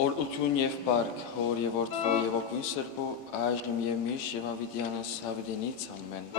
Օրդություն և պարկ, հոր և որդվո և ոգույն սրբո, այժմ և միշտ և հավիտյանս հավիտենից ամեն։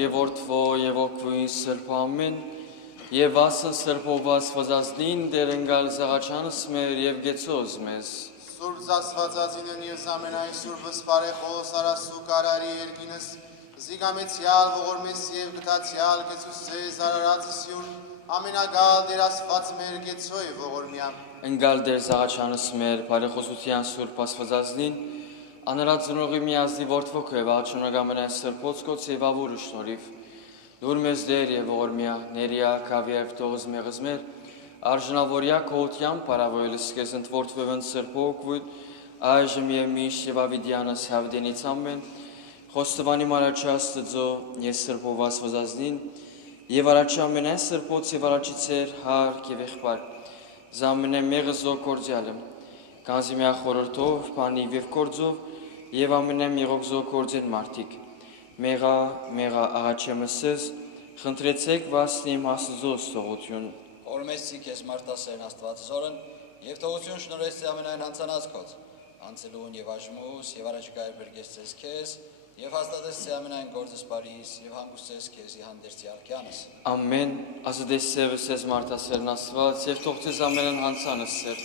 Եվ որդվո և ոգվույն սրբո ամեն, և ասը սրբով ասվածածնին դեր ընգալ զաղաչանս մեր և գեցոզ մեզ։ Սուրբ զասվածածինն և զամենայն սուրբս պարեխոս արասու կարարի երկինս, զիգամեցյալ ողորմես և գտացյալ կեցուս ձեզ արարածսյուն, ամենագալ դեր ասված մեր գեցոյ ողորմյամ։ Ընգալ դեր զաղաչանս մեր պարեխոսության սուրբ ասվածածնին, Անարածնողի միազնի որդվոք է վաղաչոնագամենայն սրբոց կոց և ավուրը շնորիվ, դուր մեզ դեր և ողորմյա, ներյա կավիև տողыз մեղыз մեր, արժնավորյա կողոտյան պարավոյլս կեզ ընդորդվևն սրբո ոգվույն, այժմ և միշտ և ավիդյանս հավդենից ամեն, խոստվանի մարաչաստը ձո ես սրբով ասվածածնին, և արաչի ամենայն սրբոց և արաչի ծեր հարկ և եղբար, զամենե մեղզո կործյալը, կանզիմյա խորորդով, պանիվ և կործով, և ամենեմ եղոգզո կործեն մարդիկ, մեղա աղաչեմսыз, խնդրեցեք վասնիմ Աստծոս թողություն։ Օրմեսցի քեզ մարդասերն Աստված զորն, և թողություն շնորհեցի ամենայն հանցանած քոց, անցելուն և աժմուս, և առաջկայր բրգեցես քեզ, և հաստատեցի ամենայն գործս բարիս, և հանգուստես քեզի հանդերձի ալքյանս։ Ամեն ազդեսևս ես մարդասերն Աստված, և թողցես ամենայն հանցանս սեր,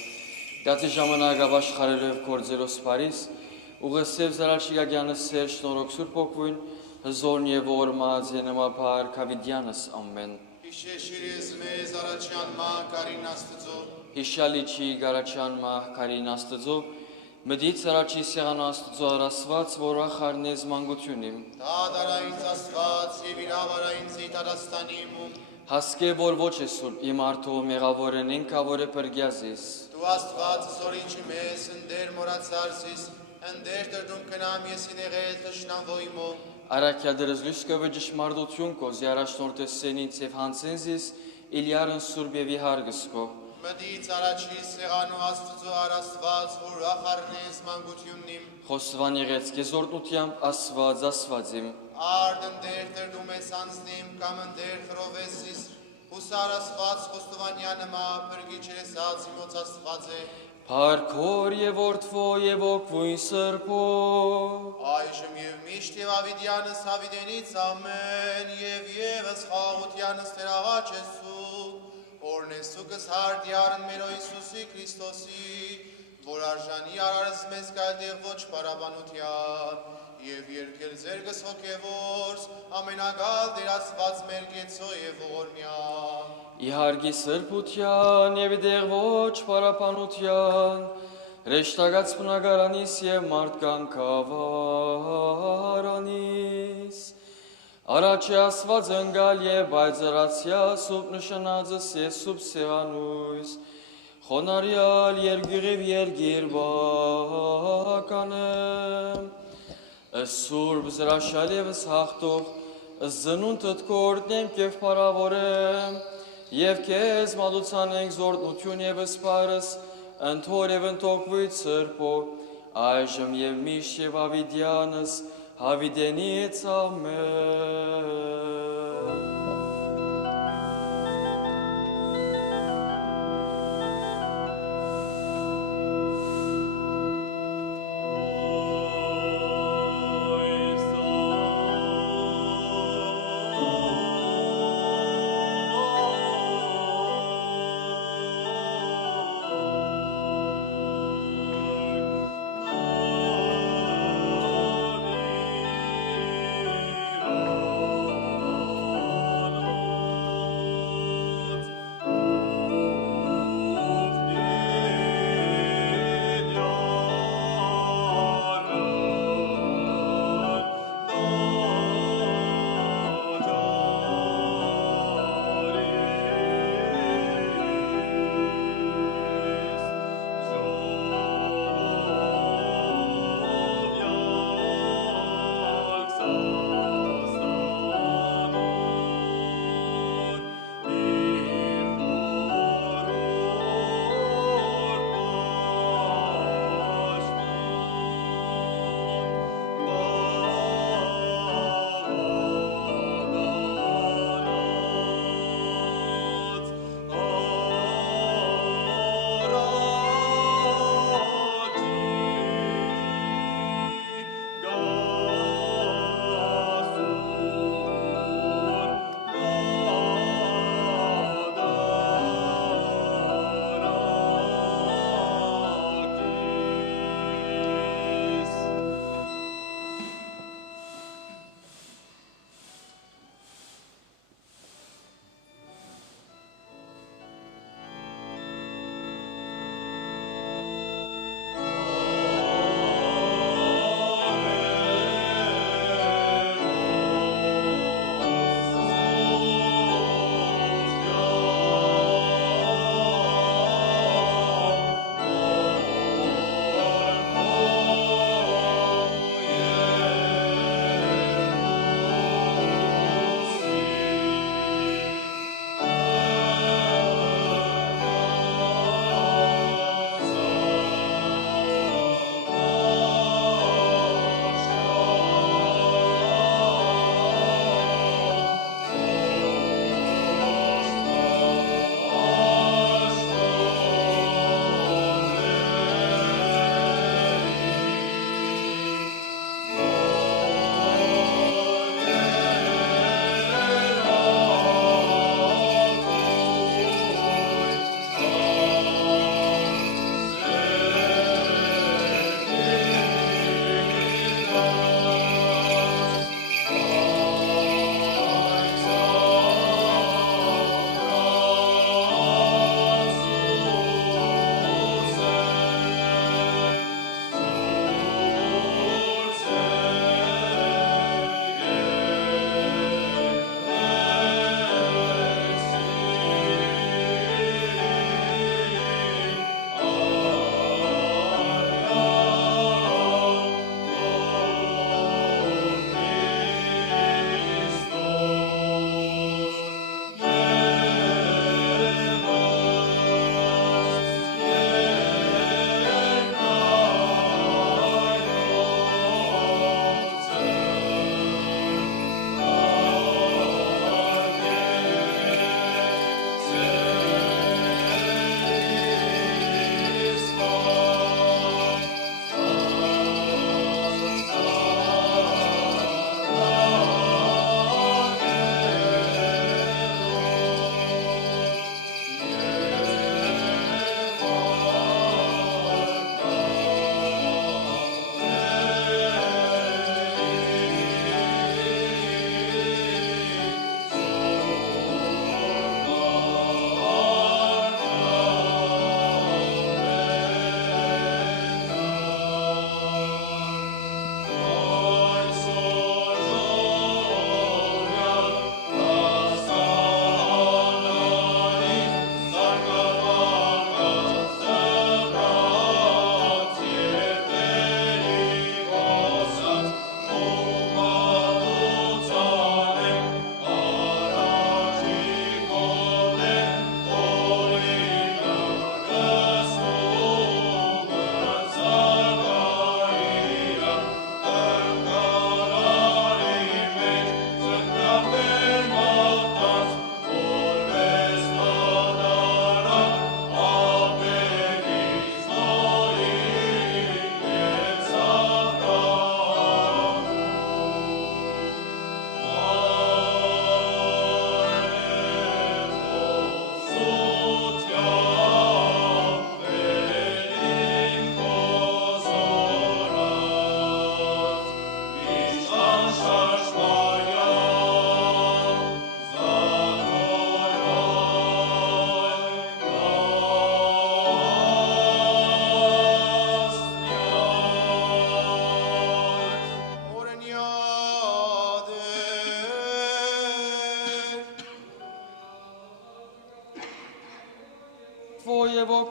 դատի ժամանակ ավաշխարելով կործելոս բարիս, ուղեսև զարաչիգագյանս սեր շնորոք սուրբ ոգվույն, հզորն և ողորմած ենամապար կավիդյանս ամեն։ Հիշեշիրես մեզ արաչյան մահ կարին Աստծո, Հիշալիչի գարաչյան մահ կարին Աստծո, մդից արաչի սեղան Աստծո արասված, որ ախարնեզ մանգությունիմ։ Դադարայինց Աստված և իրավարայինց իտարաստանիմ ու Հասկե որ ոչ է սուրբ իմ արդով մեղավորեն ինքավոր է պրգյազիս։ Դու Աստված զորիչի մեզ ընդեր մորացարսիս, ընդեր դրդում կնամ եսին եղել թշնամվոյմո։ Արաքյա դրզլույս կվը ճշմարտություն կո զիարաշնորհ սենից և հանցենզիս իլյարն սուրբ և իհարգս կո։ Մդից արաչի սեղանու Աստծո արասված, որ ախարնես մանգությունիմ։ Խոսվան եղեց կեզորդությամբ ասվածիմ։ Արդ ընդեր դրդում ես անձնիմ կամ ընդեր խրովեսիս, հուսար ասված խոստովանյանը մա պրգիչ ես իմոց Աստված է։ Փառքոր և որդվո և ոգվույն սրբո, Այժմ և միշտ և ավիդյանս հավիդենից ամեն, և ևս խաղաղությանս տերաղաչ եսու, օրնեսուկս հարդյարն մերո Իսուսի Քրիստոսի, որ արժան Քանի արարս մեզ կայդեղ ոչ պարաբանության, և երկել ձերգս հոգևորս, ամենագալ դերասված մեր կեցո և ողորմյա։ Իհարգի սրբության և դեղ ոչ պարապանության, հրեշտակած բնակարանիս և մարդկան կավարանիս, առաջի ասված ընգալ և բայձրացյա սուպ նշանածս և սուպ սեղանույս, խոնարյալ երգիրև երգիր բականեմ, սուրբ զրաշալ եվս հաղթող, զնուն տտկորդնեմ կև պարավորեմ, և կեզ մատուցանենք զորդնություն եվս պարս, ընթոր և ընթոքվույց սրպո, այժմ և միշտ և ավիդյանս, հավիդենից ամեն։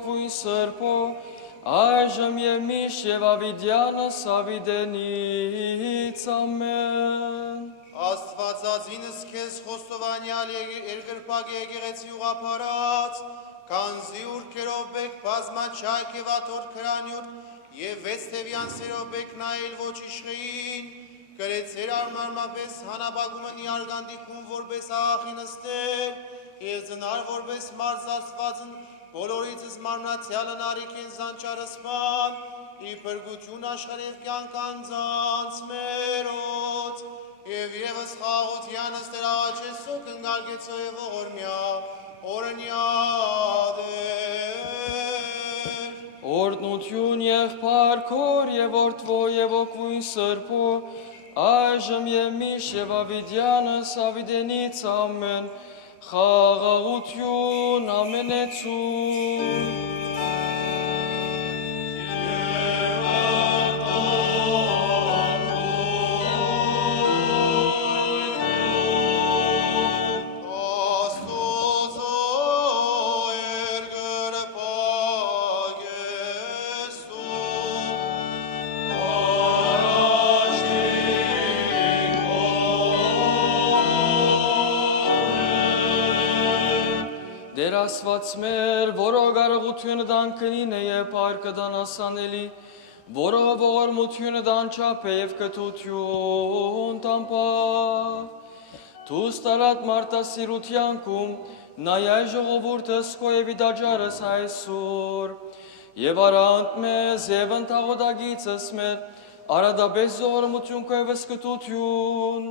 ոգույն սրբո, այժմ և միշտ և ավիդյանս ավիդենից, ամեն։ Աստվածածինս քեզ խոստովանյալ երկրպագ եկեղեցի ուղափառած, քանզի ուրքերով բեք բազմաչայք և աթոր քրանյութ և վեցթևյան սերով բեք նայել ոչ իշխեին, կրեցեր արմարմապես հանաբագումն իարգանդիքում որպես աղախի նստեր, և ձնար որպես մարզածվածն բոլորիցս մարմնացյալն արիքեն զանչարսման, ի պրգություն աշխարև կյանք անձանց մերոց, և ևս խաղությանս տեր աղաչեսու կնգարգեցո և ողորմյա, օրնյադեր։ Օրդնություն և պարքոր և որդվո և ոգույն սրբո, այժմ և միշտ և ավիդյանս ավիդենից, ամեն, խաղաղություն ամենեցուն։ Դեր ասված մեր, որով կարողությունը դանքնին է և պարկը դանասանելի, որով ողորմությունը դանչապ է և կտություն տամպավ։ Թուս տարատ մարտասիրությանքում, նայայ ժողովուրդս կո և իդաջարս այսօր, և արանտ մեզ և ընթաղոդագիցս մեր, արադաբես ողորմություն կո և սկտություն,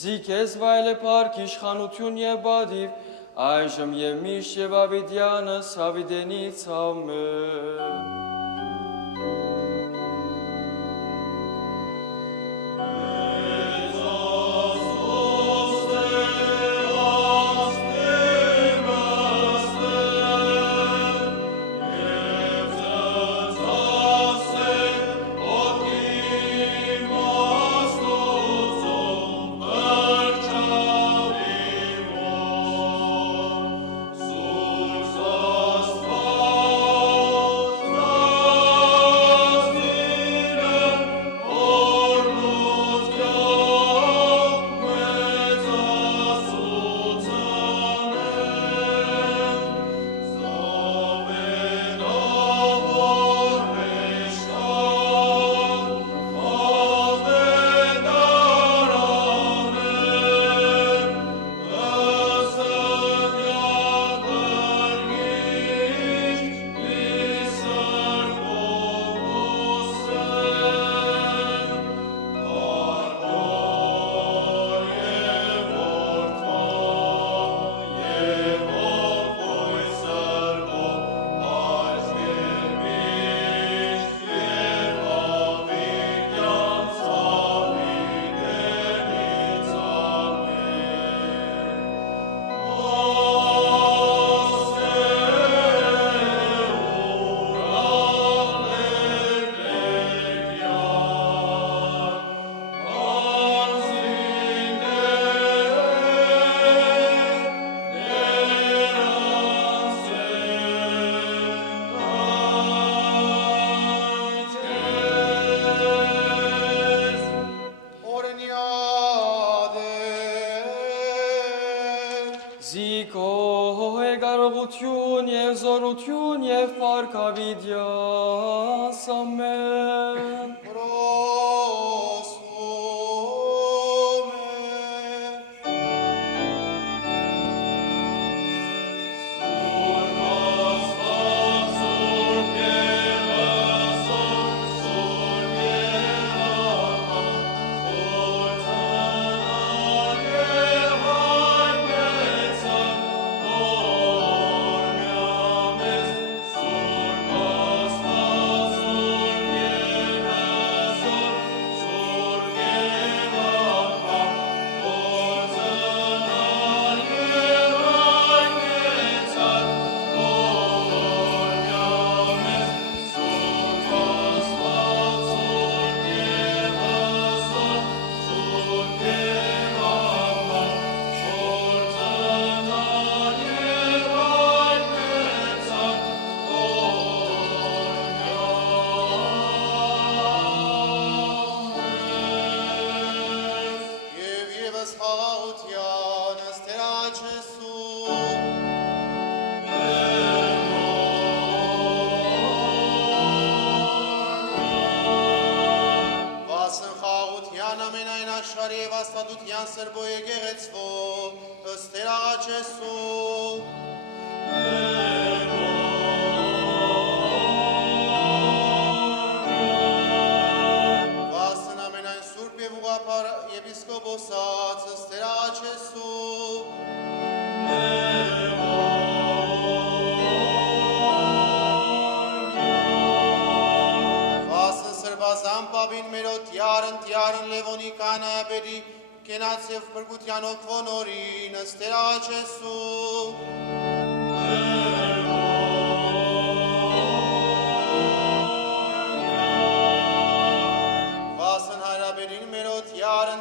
զիքեզ վայլ է պարկ իշխանություն և բադիվ, այժմ և միշտ և ավիդյանս ավիդենից, ամեն։ Կարողություն և զորություն և պարկ ավիդյանս, ամեն։ Prosome. Surpas, surpas, surpas, հաստատության սրբո եկեղեցվո, ըստ Տեր աղաչ Եսու։ Վասն ամենայն սուրբ և ուղղափառ եպիսկոպոսած, ըստ Տեր աղաչ Եսու։ Վասն սրբազան պապին մերոտ տյարն Լևոնի կանայապետի կենաց և փրկության օգվոն օրին, ըստ Տեր աղաչ Եսու։ Վասն հայրաբերին մերոտ տյարն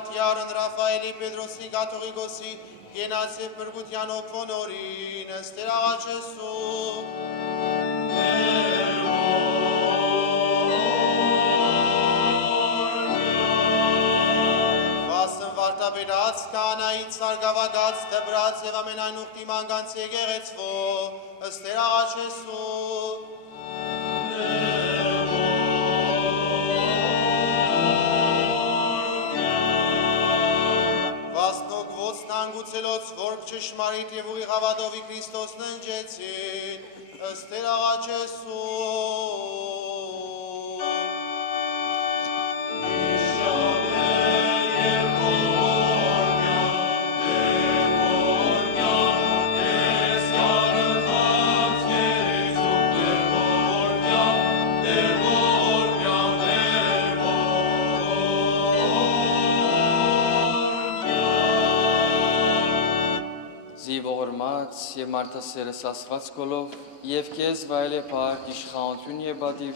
Ռաֆայելի Պետրոսի Կաթողիկոսի կենաց և փրկության օգվոն օրին, ըստ Տեր աղաչ Եսու։ Վասն վարտաբերած կանայից սարգավագած դբրած և ամենայն ուխտի մանգանց եկեղեցվո, ըստ Տեր աղաչ Եսու։ Վասնոգվոցն անգուցելոց որք ճշմարիտ և ուղի հավատովի Քրիստոսն ընջեցին, ըստ Տեր աղաչ Եսու։ Զիվողորմած և մարդասերս ասված կոլով և կեզ վայել է պարկ իշխանություն և բադիվ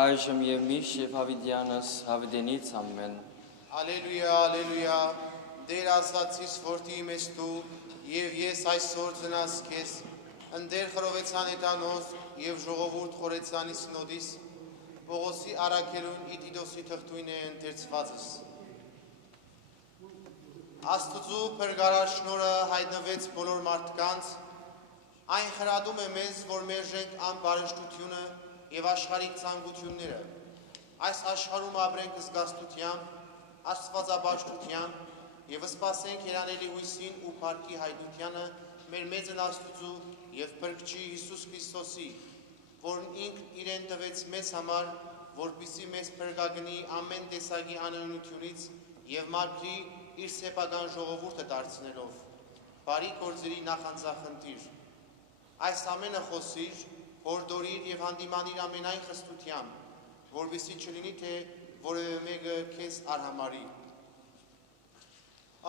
այժմ և միշտ և հավիդյանս հավիդենից ամեն։ Ալելույա, ալելույա, Դեր ասացիս որդի մեզ դու և ես այսօր ծնած քեզ, ընդեր խրովեցան էտանոս և ժողովուրդ խորեցանի սնոդիս, Պողոսի առաքելուն Իտիդոսի թղթույն է ընթերցվածս։ Աստուծու փրկարար շնորհը հայտնվեց բոլոր մարդկանց, այն խրատում է մեզ, որ մերժենք անբարեշտությունը և աշխարհիկ ցանկությունները, այս աշխարհում ապրենք զգաստությամբ, աստվածաբաշխությամբ և սպասենք երանելի հույսին ու փառքի հայտնությանը մեր մեծն Աստուծու և Փրկչի Հիսուս Քրիստոսի, որն ինքն իրեն տվեց մեզ համար, որպեսզի մեզ փրկագնի ամեն տեսակի անօրենությունից և մաքրի իր սեփական ժողովուրդը դարձնելով, բարի գործերի նախանձախնդիր։ Այս ամենը խոսիր, հորդորիր և հանդիմանիր ամենայն խստությամբ, որպեսզի չլինի, թե որևէ մեկը քեզ արհամարի։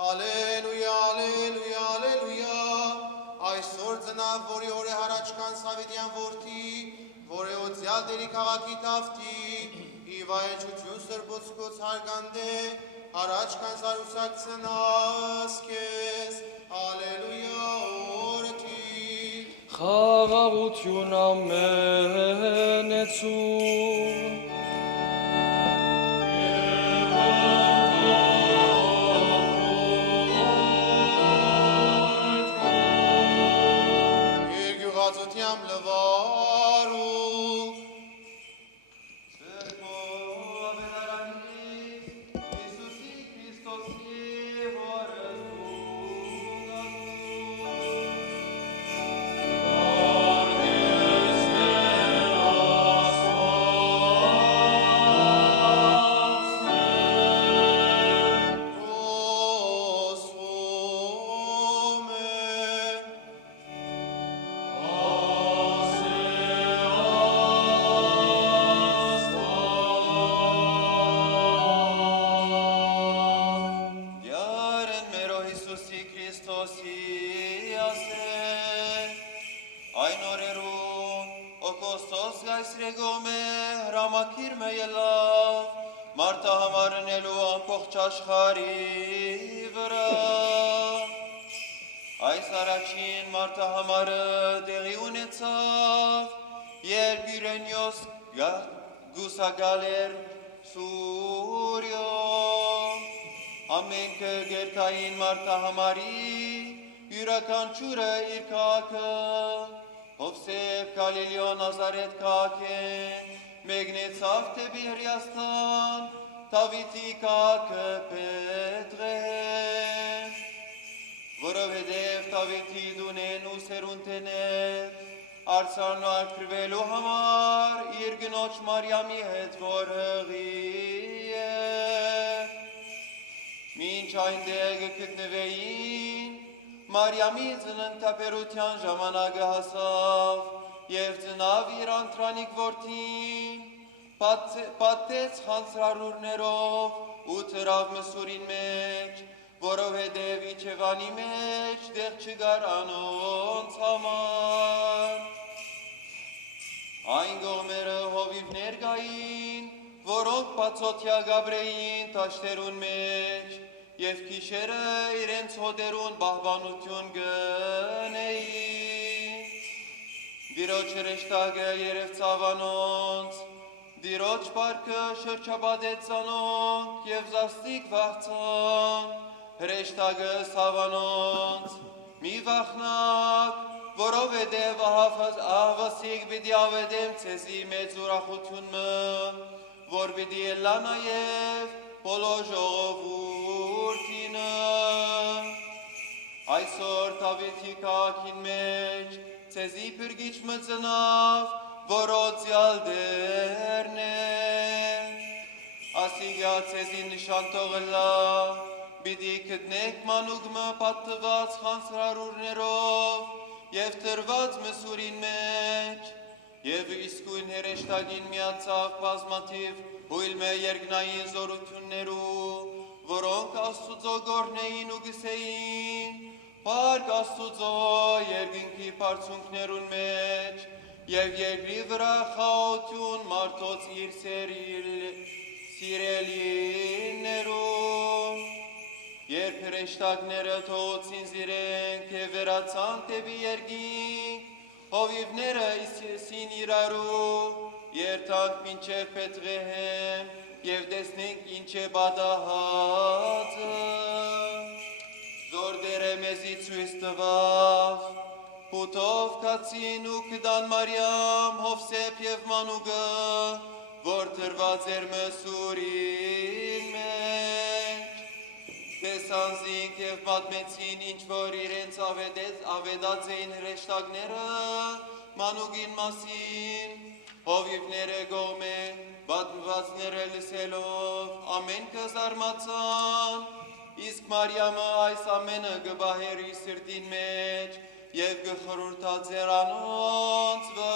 Ալելույա, ալելույա, ալելույա, այսօր ծնավ, որի օրե հարաճկան Սավետյան որդի, որե օծյալ Տերի քաղաքի տավթի, իվ այջություն սրբոցկոց հարգանդե, առաջ կան զարուսակ ծնաս կեզ, ալելույա օրդի։ Խաղաղություն ամենեցուն։ Երկյուղածությամբ լվարու, աշխարհի վրա այս առաջին մարտահամարը տեղի ունեցավ, երբ Իրենիոս գուսակալ էր Սուրյո, ամենքը գերտային մարտահամարի յուրաքանչյուրը իր քաղաքը, Հովսեփ Գալիլեոն Նազարեթ քաղաքեն մեկնեցավ դեպի Հրեաստան, Դավիթի կակը Պետրեմ, որովհետև Դավիթի դունեն ու սերունդեներ, արցանն արկրվելու համար իր գնոջ Մարիամի հետ որ հղի է, մինչ այնտեղ գտնվեին, Մարիամի ծննդապերության ժամանակը հասավ և ծնավ իր անտրանիկ որդին, պատտեց խանձրարուրներով ու թրավ մսուրին մեջ, որովհետև իջևանի մեջ դեղ չգար անոնց համար։ Այն գողմերը հովիվներ գային, որոնք բացօթյա գաբրեին տաշտերուն մեջ, և գիշերը իրենց հոտերուն բահբանություն գնեին։ Դիրոջ հրեշտակը երևցավ անոնց, Դիրոջ պարկը շրջապատեց անոնք և զաստիկ վախցան, հրեշտակը սավանոնց, մի վախնակ, որովհետև ահավասիկ պիտի ավետեմ ցեզի մեծ ուրախություն մը, որ պիտի ելլա նաև բոլոր ժողովուրդինը։ Այսօր Դավիթի քաղաքին մեջ ցեզի փրկիչ մը ծնավ, որոցյալ դերն է, ասիգա ցեզի նշան թողելա, պիտի գտնեք մանուկմը պատտված խանձրարուրներով և տրված մսուրին մեջ, և իսկույն հրեշտակին միացավ բազմաթիվ հույլմե երկնային զորություններու, որոնք Աստուծո գործնեին ու գսեին, Փառք Աստուծո երկնքի բարձունքներուն մեջ, և երկրի վրա խաղաղություն մարդոց իր սիրելիներուն, երբ հրեշտակները թողոցին զիրենք և վերացան դեպի երկինք, հովիվները իսին իրարու, երթանք մինչև Պետրեհեմ և տեսնենք ինչ է պատահածը, զոր դերը մեզի ցույց տվավ, Հութով կացին ու կդան Մարիամ, Հովսեփ և մանուկը, որ տրված էր մսուրին մեջ, տեսան զինք և պատմեցին, ինչ որ իրենց ավետած էին հրեշտակները մանուկին մասին, հովիվները գողմե պատմվածները լսելով ամենքը զարմացան, իսկ Մարիամը այս ամենը գբահեր իր սրտին մեջ և գխրուրդա ձեր անոնց վրա։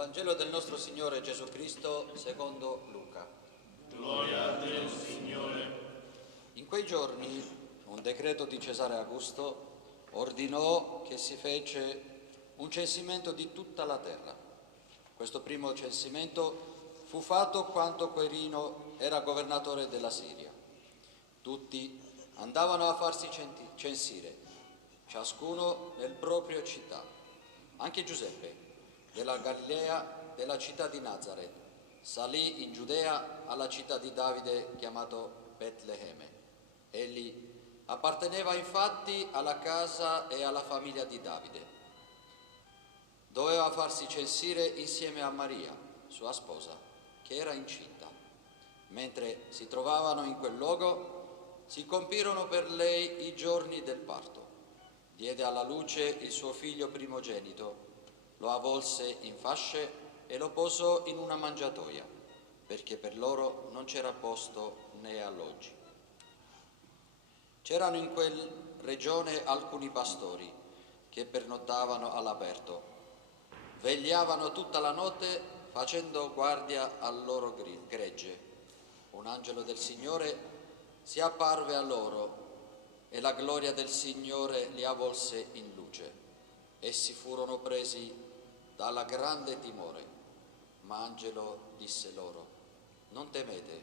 Vangelo del nostro Signore Gesù Cristo secondo Luca. Gloria a te, Signore. In quei giorni un decreto di Cesare Augusto ordinò che si fece un censimento di tutta la terra. Questo primo censimento fu fatto quando Quirino era governatore della Siria. Tutti andavano a farsi censire, ciascuno nel proprio città. Anche Giuseppe, della Galilea, della città di Nazaret, salì in Giudea alla città di Davide chiamato Betlemme. Egli apparteneva infatti alla casa e alla famiglia di Davide. Doveva farsi censire insieme a Maria, sua sposa, che era incinta. Mentre si trovavano in quel luogo, si compirono per lei i giorni del parto. Diede alla luce il suo figlio primogenito, lo avvolse in fasce e lo posò in una mangiatoia, perché per loro non c'era posto né alloggi. C'erano in quella regione alcuni pastori che pernottavano all'aperto. Vegliavano tutta la notte facendo guardia al loro gregge. Un angelo del Signore si apparve a loro e la gloria del Signore li avvolse in luce. Essi furono presi dalla grande timore, ma angelo disse loro: non temete,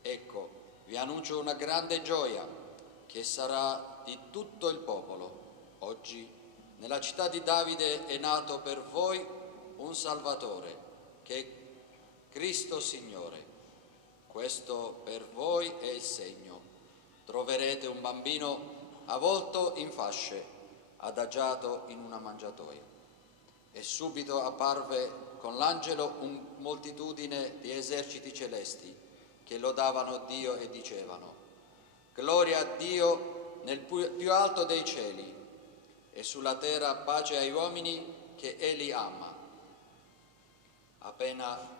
ecco, vi annuncio una grande gioia che sarà di tutto il popolo. Oggi nella città di Davide è nato per voi un Salvatore, che è Cristo Signore. Questo per voi è il segno: troverete un bambino avvolto in fasce, adagiato in una mangiatoia. E subito apparve con l'angelo una moltitudine di eserciti celesti che lodavano Dio e dicevano: gloria a Dio nel più alto dei cieli e sulla terra pace ai uomini che Egli ama. Appena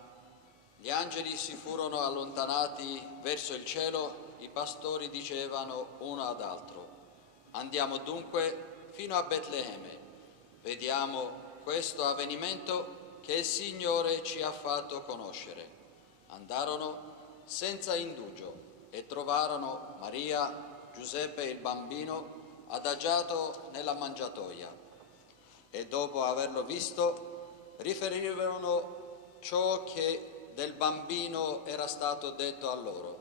gli angeli si furono allontanati verso il cielo, i pastori dicevano uno ad altro: andiamo dunque fino a Betlemme, vediamo questo avvenimento che il Signore ci ha fatto conoscere. Andarono senza indugio e trovarono Maria, Giuseppe e il bambino adagiato nella mangiatoia. E dopo averlo visto, riferirono ciò che del bambino era stato detto a loro.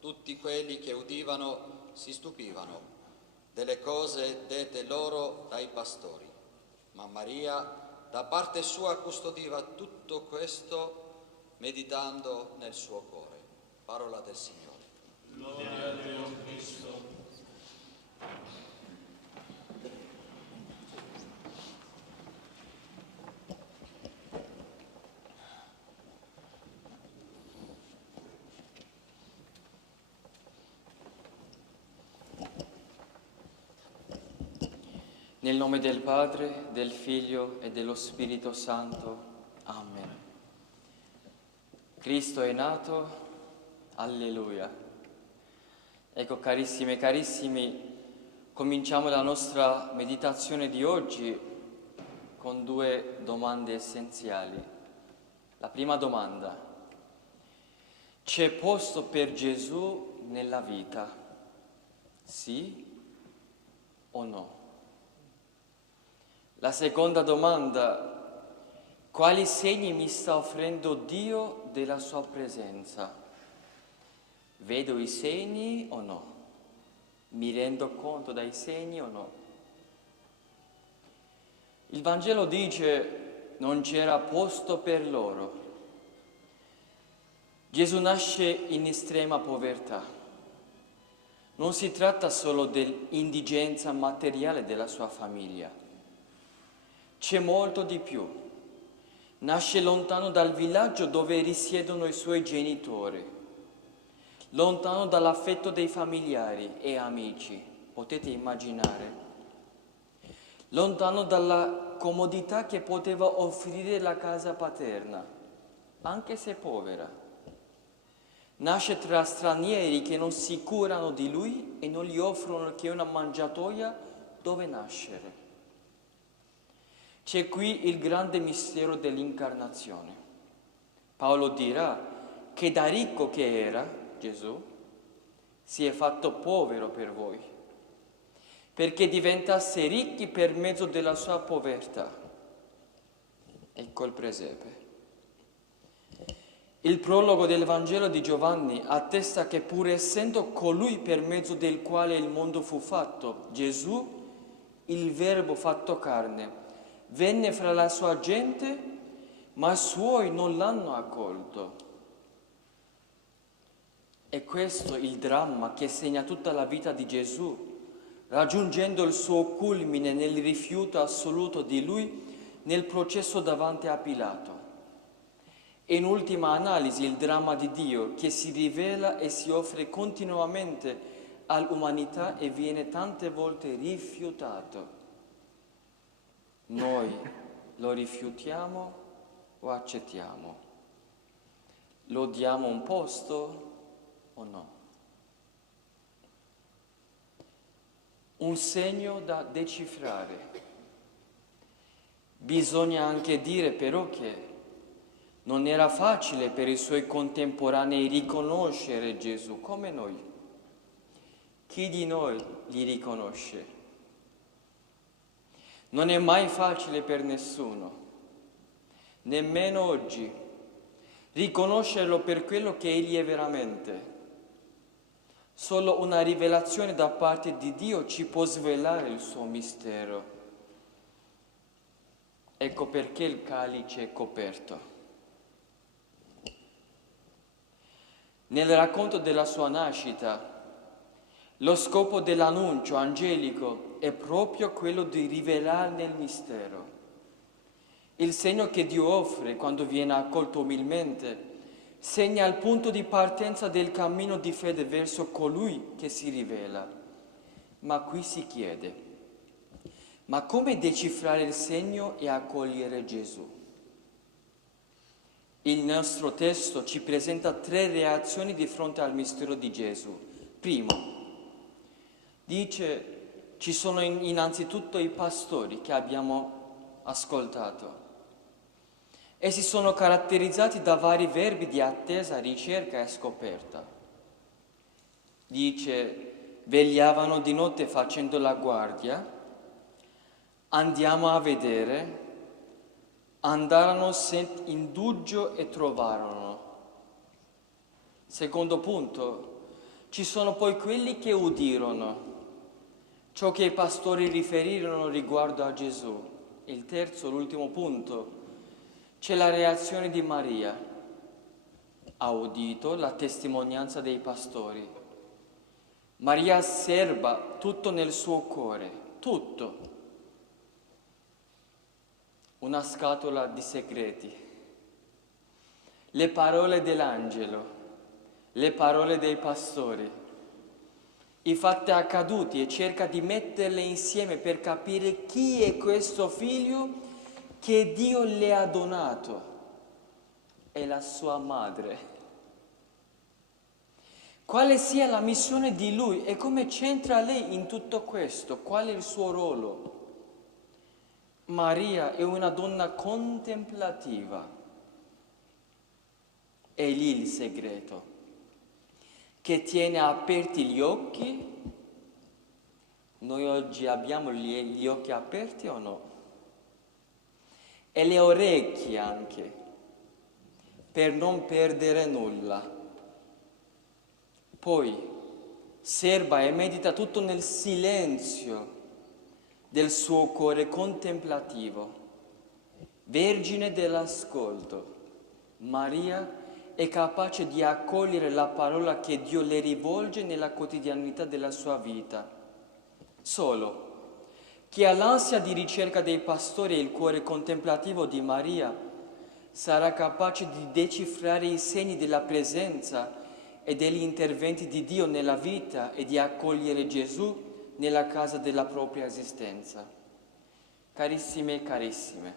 Tutti quelli che udivano si stupivano delle cose dette loro dai pastori. Ma Maria, da parte sua, custodiva tutto questo, meditando nel suo cuore. Parola del Signore. Gloria a Dio Cristo. Nel nome del Padre, del Figlio e dello Spirito Santo. Amen. Cristo è nato, alleluia. Ecco, carissime e carissimi, cominciamo la nostra meditazione di oggi con due domande essenziali. La prima domanda: c'è posto per Gesù nella vita? Sì o no? La seconda domanda: quali segni mi sta offrendo Dio della sua presenza? Vedo i segni o no? Mi rendo conto dai segni o no? Il Vangelo dice: non c'era posto per loro. Gesù nasce in estrema povertà. Non si tratta solo dell'indigenza materiale della sua famiglia. C'è molto di più. Nasce lontano dal villaggio dove risiedono i suoi genitori, lontano dall'affetto dei familiari e amici, potete immaginare, lontano dalla comodità che poteva offrire la casa paterna, anche se povera. Nasce tra stranieri che non si curano di lui e non gli offrono che una mangiatoia dove nascere. C'è qui il grande mistero dell'incarnazione. Paolo dirà che da ricco che era Gesù si è fatto povero per voi, perché diventasse ricchi per mezzo della sua povertà. Ecco il presepe. Il prologo del Vangelo di Giovanni attesta che pur essendo colui per mezzo del quale il mondo fu fatto, Gesù, il Verbo fatto carne, venne fra la sua gente, ma i suoi non l'hanno accolto. È questo il dramma che segna tutta la vita di Gesù, raggiungendo il suo culmine nel rifiuto assoluto di lui nel processo davanti a Pilato. E in ultima analisi il dramma di Dio che si rivela e si offre continuamente all'umanità e viene tante volte rifiutato. Noi lo rifiutiamo o accettiamo? Lo diamo un posto o no? Un segno da decifrare. Bisogna anche dire però che non era facile per i suoi contemporanei riconoscere Gesù come noi. Chi di noi li riconosce? Non è mai facile per nessuno, nemmeno oggi, riconoscerlo per quello che Egli è veramente. Solo una rivelazione da parte di Dio ci può svelare il suo mistero. Ecco perché il calice è coperto. Nel racconto della sua nascita, lo scopo dell'annuncio angelico è proprio quello di rivelarne il mistero. Il segno che Dio offre quando viene accolto umilmente segna il punto di partenza del cammino di fede verso colui che si rivela. Ma qui si chiede, ma come decifrare il segno e accogliere Gesù? Il nostro testo ci presenta 3 reazioni di fronte al mistero di Gesù. Primo, dice, ci sono innanzitutto i pastori che abbiamo ascoltato. Essi sono caratterizzati da vari verbi di attesa, ricerca e scoperta. Dice, vegliavano di notte facendo la guardia, andiamo a vedere, andarono senza indugio e trovarono. Secondo punto, ci sono poi quelli che udirono ciò che i pastori riferirono riguardo a Gesù. Il terzo, l'ultimo punto, c'è la reazione di Maria. Ha udito la testimonianza dei pastori. Maria serba tutto nel suo cuore, tutto. Una scatola di segreti. Le parole dell'angelo, le parole dei pastori, i fatti accaduti e cerca di metterle insieme per capire chi è questo figlio che Dio le ha donato. È la sua madre. Quale sia la missione di lui e come c'entra lei in tutto questo? Qual è il suo ruolo? Maria è una donna contemplativa. È lì il segreto, che tiene aperti gli occhi. Noi oggi abbiamo gli occhi aperti o no? E le orecchie anche, per non perdere nulla. Poi serba e medita tutto nel silenzio del suo cuore contemplativo. Vergine dell'ascolto, Maria è capace di accogliere la parola che Dio le rivolge nella quotidianità della sua vita. Solo chi ha l'ansia di ricerca dei pastori e il cuore contemplativo di Maria sarà capace di decifrare i segni della presenza e degli interventi di Dio nella vita e di accogliere Gesù nella casa della propria esistenza. Carissime e carissime,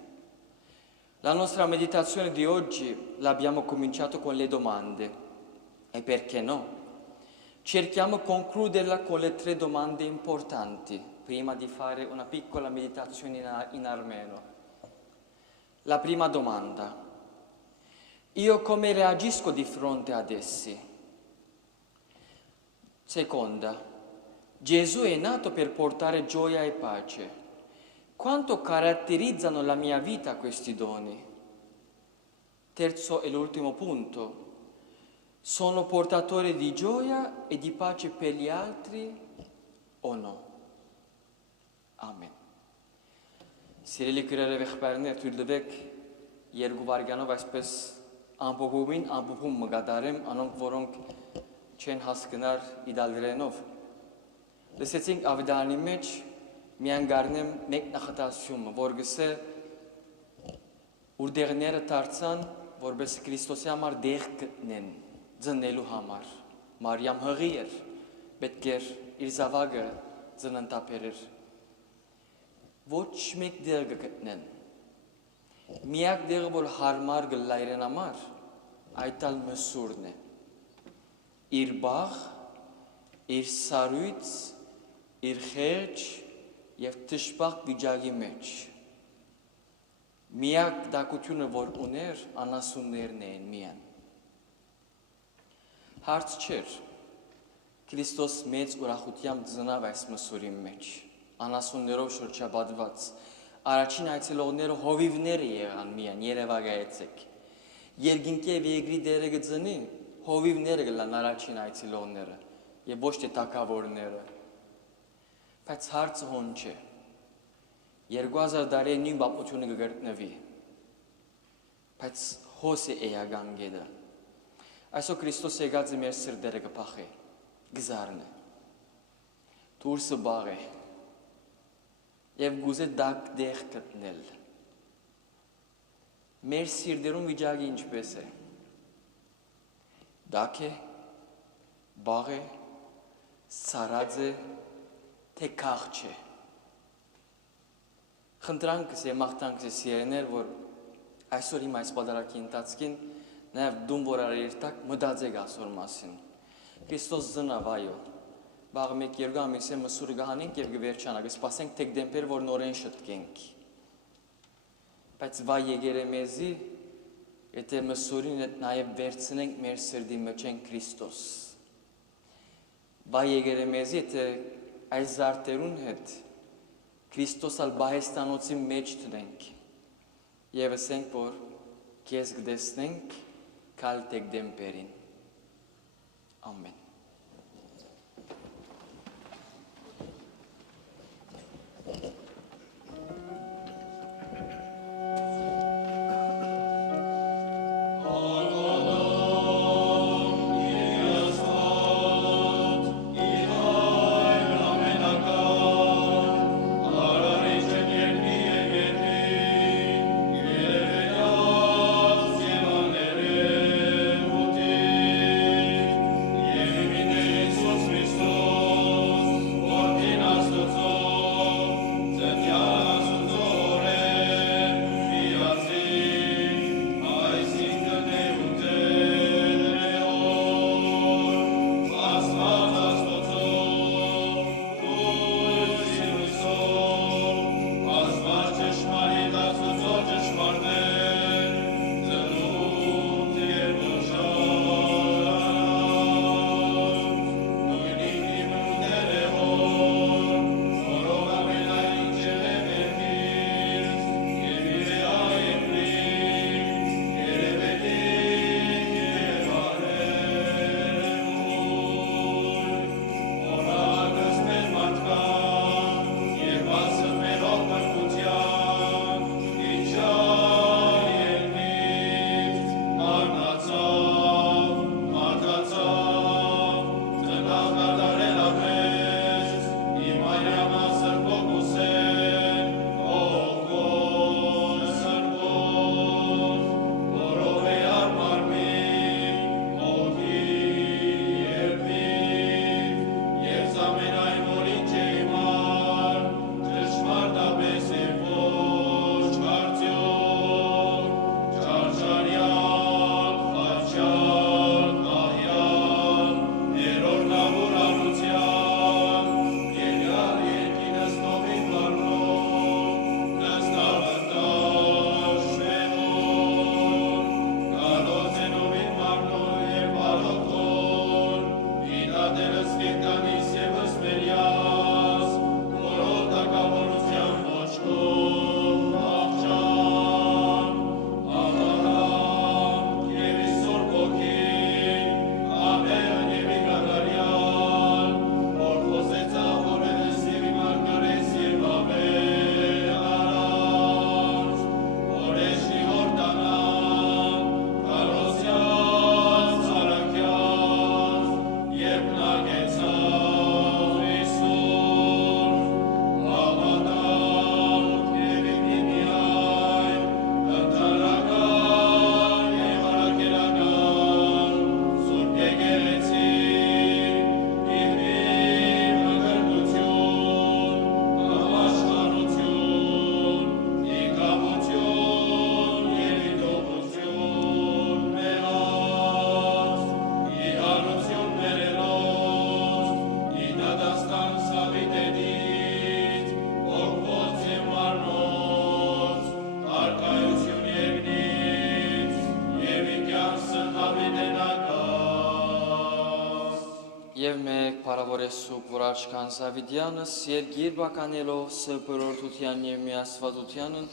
la nostra meditazione di oggi l'abbiamo cominciato con le domande. E perché no? Cerchiamo di concluderla con le 3 domande importanti, prima di fare una piccola meditazione in armeno. La prima domanda: io come reagisco di fronte ad essi? Seconda: Gesù è nato per portare gioia e pace. Quanto caratterizzano la mia vita questi doni? Terzo e l'ultimo punto: sono portatore di gioia e di pace per gli altri o no? Ամեն։ Սիրելի քրերը վեղբայրներ, թույլ տվեք երկու վայրկյանով այսպես ամփոփում մգադարեմ, անոնք որոնք չեն հասկնար իդալերենով։ Լսեցինք Ավետարանի մեջ միան գարնեմ մեկ նախատասությունը, որ գսե ուր դեղները դարձան, որպես Քրիստոսի համար դեղ գտնեն, ծնելու համար։ Մարիամ հղի էր, պետք էր իր զավակը ծննդաբերեր։ Ոչ մեկ դեղ գտնեն։ Միակ դեղը, որ հարմար գլա իրեն համար, այդ ալ մսուրն է։ Իր բաղ, իր սարույց, իր խեղճ և թշպակ վիճակի մեջ։ Միակ դակությունը, որ ուներ, անասուններն էին միան։ Հարց չէր, Քրիստոս մեծ ուրախությամբ ծնավ այս մսուրի մեջ, անասուններով շրջապատված, Առաջին այցելողները հովիվները եղան միան, երևակայեցեք։ Երկինքի և երկրի դերը գծնի, հովիվները գլան առաջին այցելողները, և ոչ թե թագավորները։ Բայց հարցը հոն չէ։ 2000 տարի նույն բապությունը կգրտնվի։ Բայց հոս է էական գետը։ Այսօր Քրիստոս եկած է մեր սրտերը կփախե, գզարնը, դուրսը բաղ է, և գուզե դակ դեղ գտնել։ Մեր սիրտերում վիճակը ինչպես է։ Դակ է, բաղ է, սարած է, թե քաղց է։ Խնդրանքս է, մաղթանքս է սիրեներ, որ այսօր իմ այս պատարակի ընթացքին նաև դում որ արիր տակ մտածեք այսօր մասին։ Քրիստոս զնավ այո։ Բաղ մեկ երկու ամիս է մսուրը գահանենք և գվերջանակ, սպասենք դեկտեմբեր, որ նորեն շտկենք։ Բայց վայ եկերը մեզի, եթե մսուրին հետ նաև վերցնենք մեր սրդի մջենք Քրիստոս։ Վայ եկերը մեզի, եթե այս զարտերուն հետ Քրիստոս ալ բահեստանոցի մեջ տնենք և ասենք, որ կեզ գտեսնենք կալ դեկտեմբերին։ Ամեն։ Եվ որ ես սուկ, որ աչքան Զավիդյանս, երգիր բականելով սրբրորդության և միասվածությանն,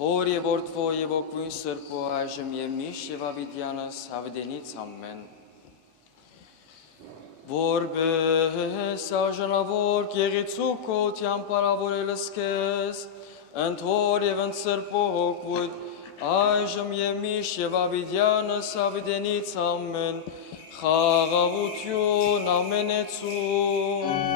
հոր և որդվո և ոգվույն սրբո այժմ և միշտ և Ավիդյանս հավիդենից ամեն։ Որպես աժանավոր կեղեցու կոթյան պարավորելս կեզ, ընթոր և ընցրպո ոգվույն, այժմ և միշտ և Ավիդյանս հավիդենից ամեն, խաղաղություն ամենեցում։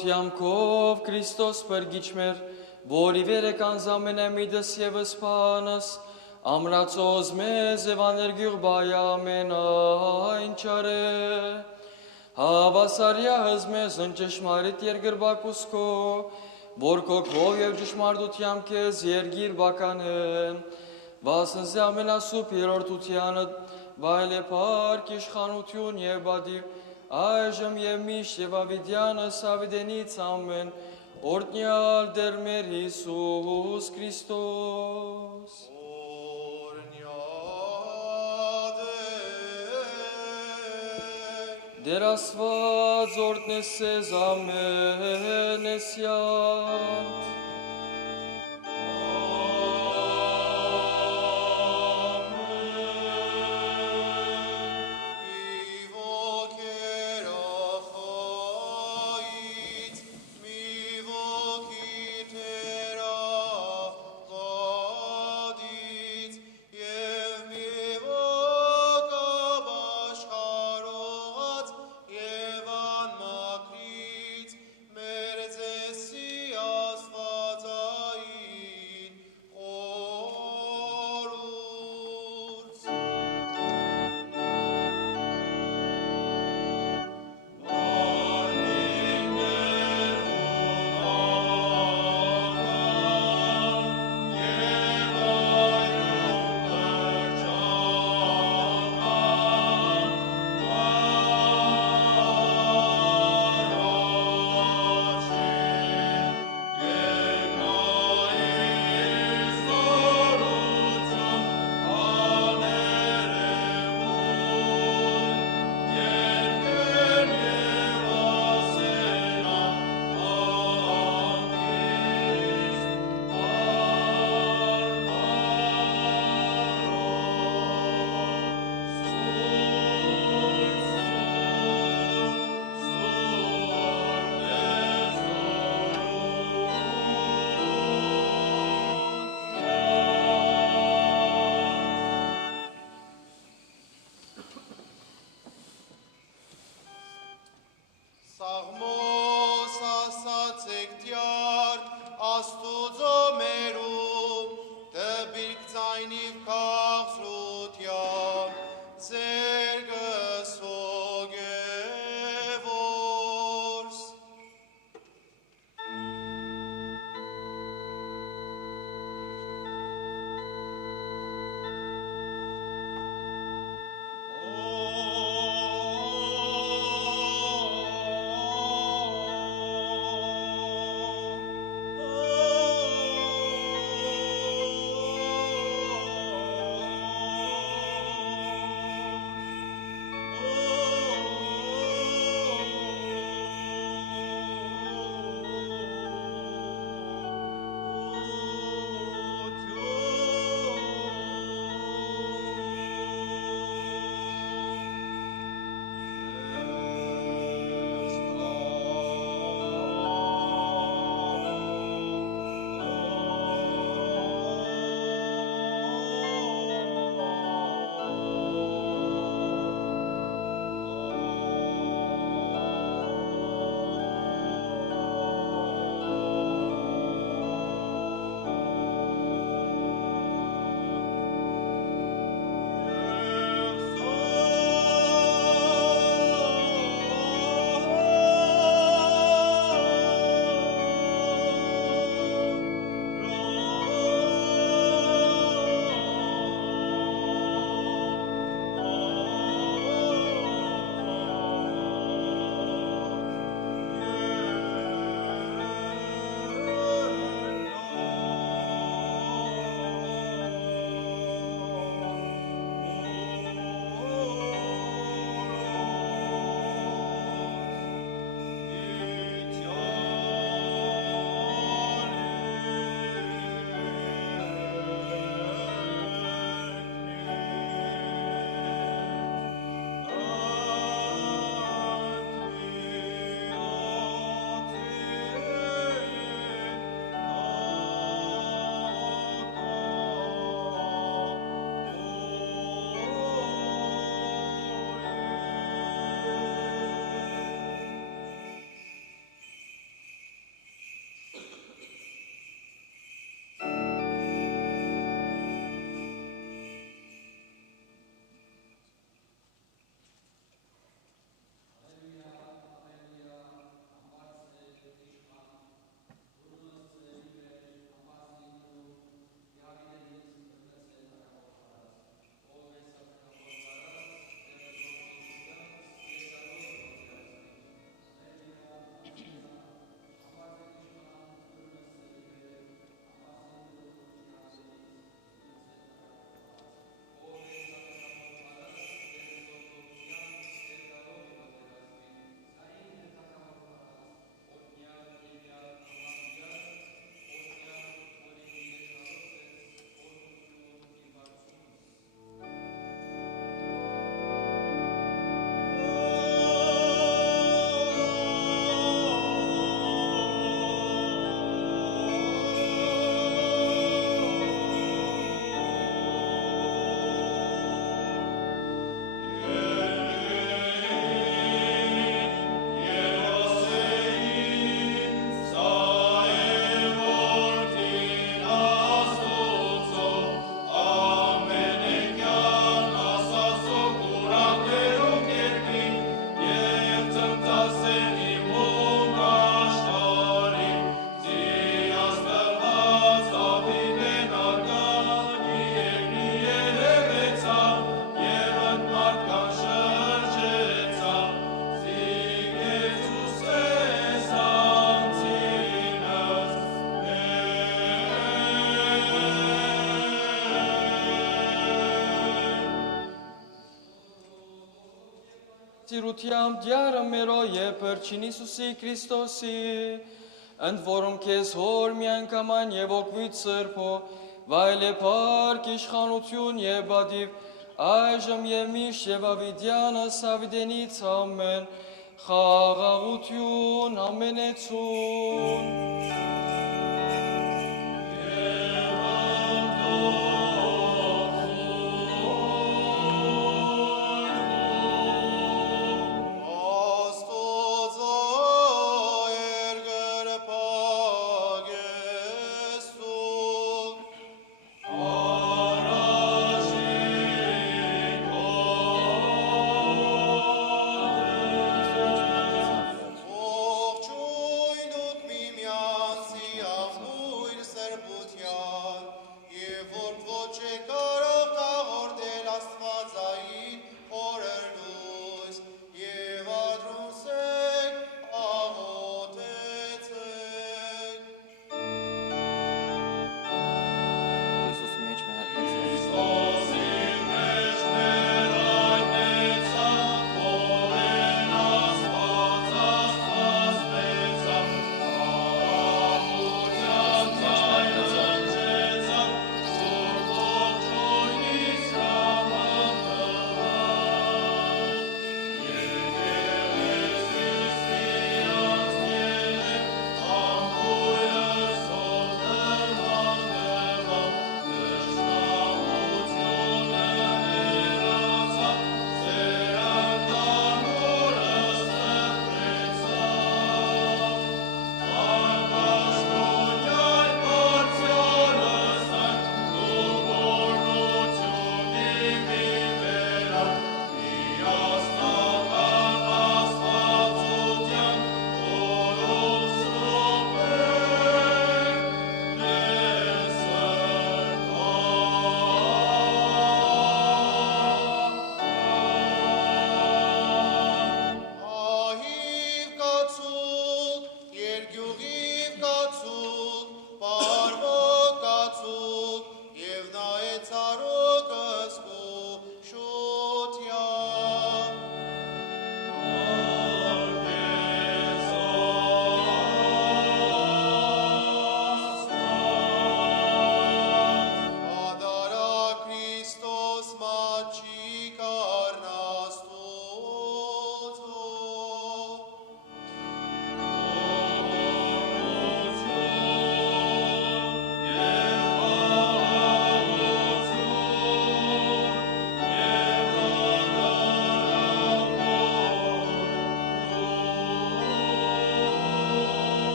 Յամքով Քրիստոս պրգիչ մեր, որի վերեկան զամենամիդս և սպանս, ամրացոզ մեզ և աներգյուղ բայամեն այն չարե, հավասարյա հզմեզ ընճշմարիտ երգրբակուսկո, որ կոքով և ճշմարտությամբ կեզ երգիր բականեն, վասնզի ամենասուպ երորդությանը վայլ է պարկ իշխանություն և բադիր, այժմ և միշտ և Ավիդյանս հավիդենից ամեն, օրտնյալ դեր մեր Հիսուս Քրիստոս։ Դեր ասված օրտնես ես ամեն էսյատ։ Աստված սիրությամբ դյարը մերո և պրջին Իսուսի Քրիստոսի, ընդ որում քեզ հոր միանգաման և օգվիտ սրբո, վայլ է պարկ իշխանություն և բադիվ, այժմ և միշտ և ավիդյանս ավիդենից ամեն, խաղաղություն ամենեցուն։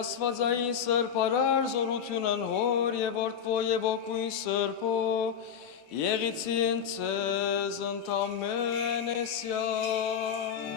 Աստվածային սրբարար զորությունն հոր և որդվո և օգույն սրբո, եղիցին ցեզ ընդամեն էսյան։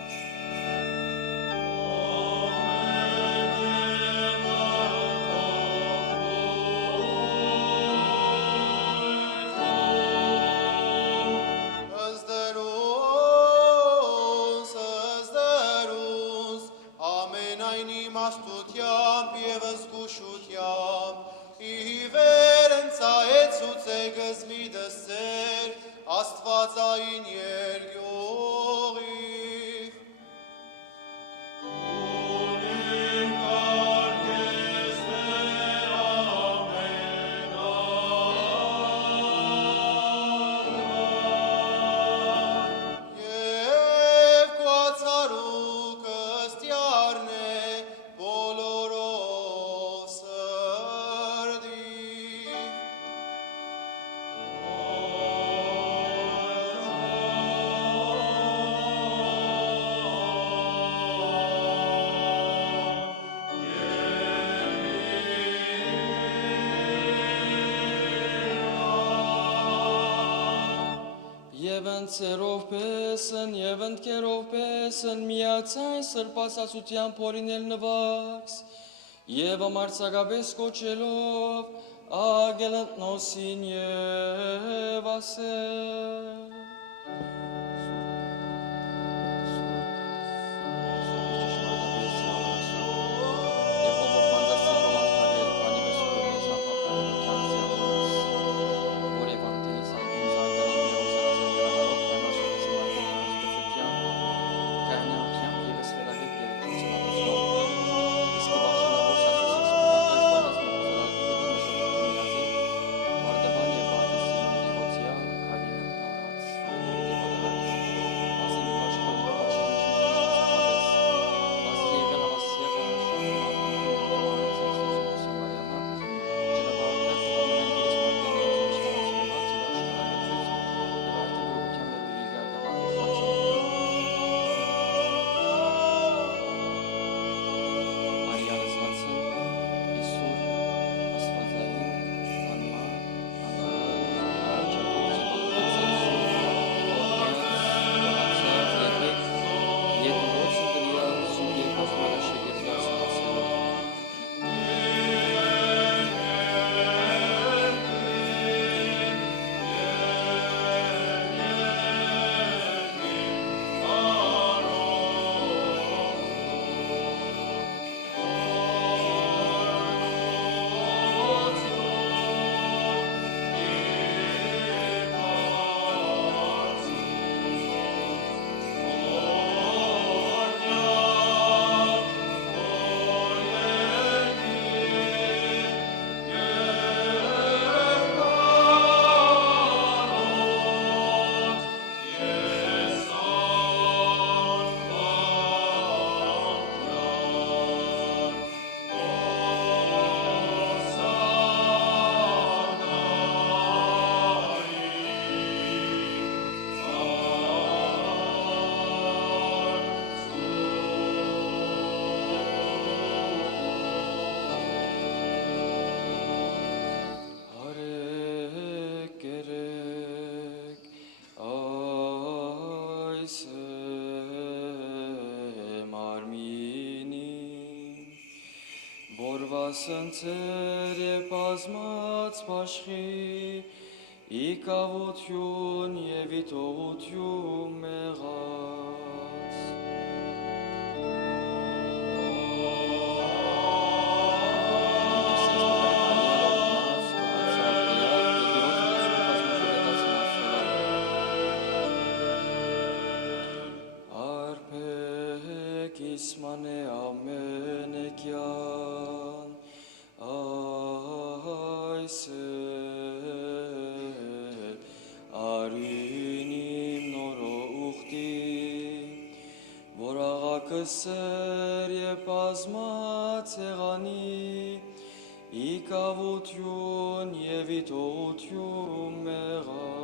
Աստությամբ և զգուշությամբ իվեր ընծայեցուց է գզմի դսեր աստվածային երգյողիվ Ցերով պեսն և ընդկերով պեսն միացայն սրպասացության փորինել նվաքս և ամարցակապես կոչելով ագելնոսին և ասել Եվ Որվասընցեր և բազմած բաշխի, իկավություն և իտողություն մեղած։ Արպեք իսմանը ամենեկյան, այսել, արյունիմ նորո ուղտի, որ աղակսեր և բազմած եղանի, իկավություն և իտողություն մեղած։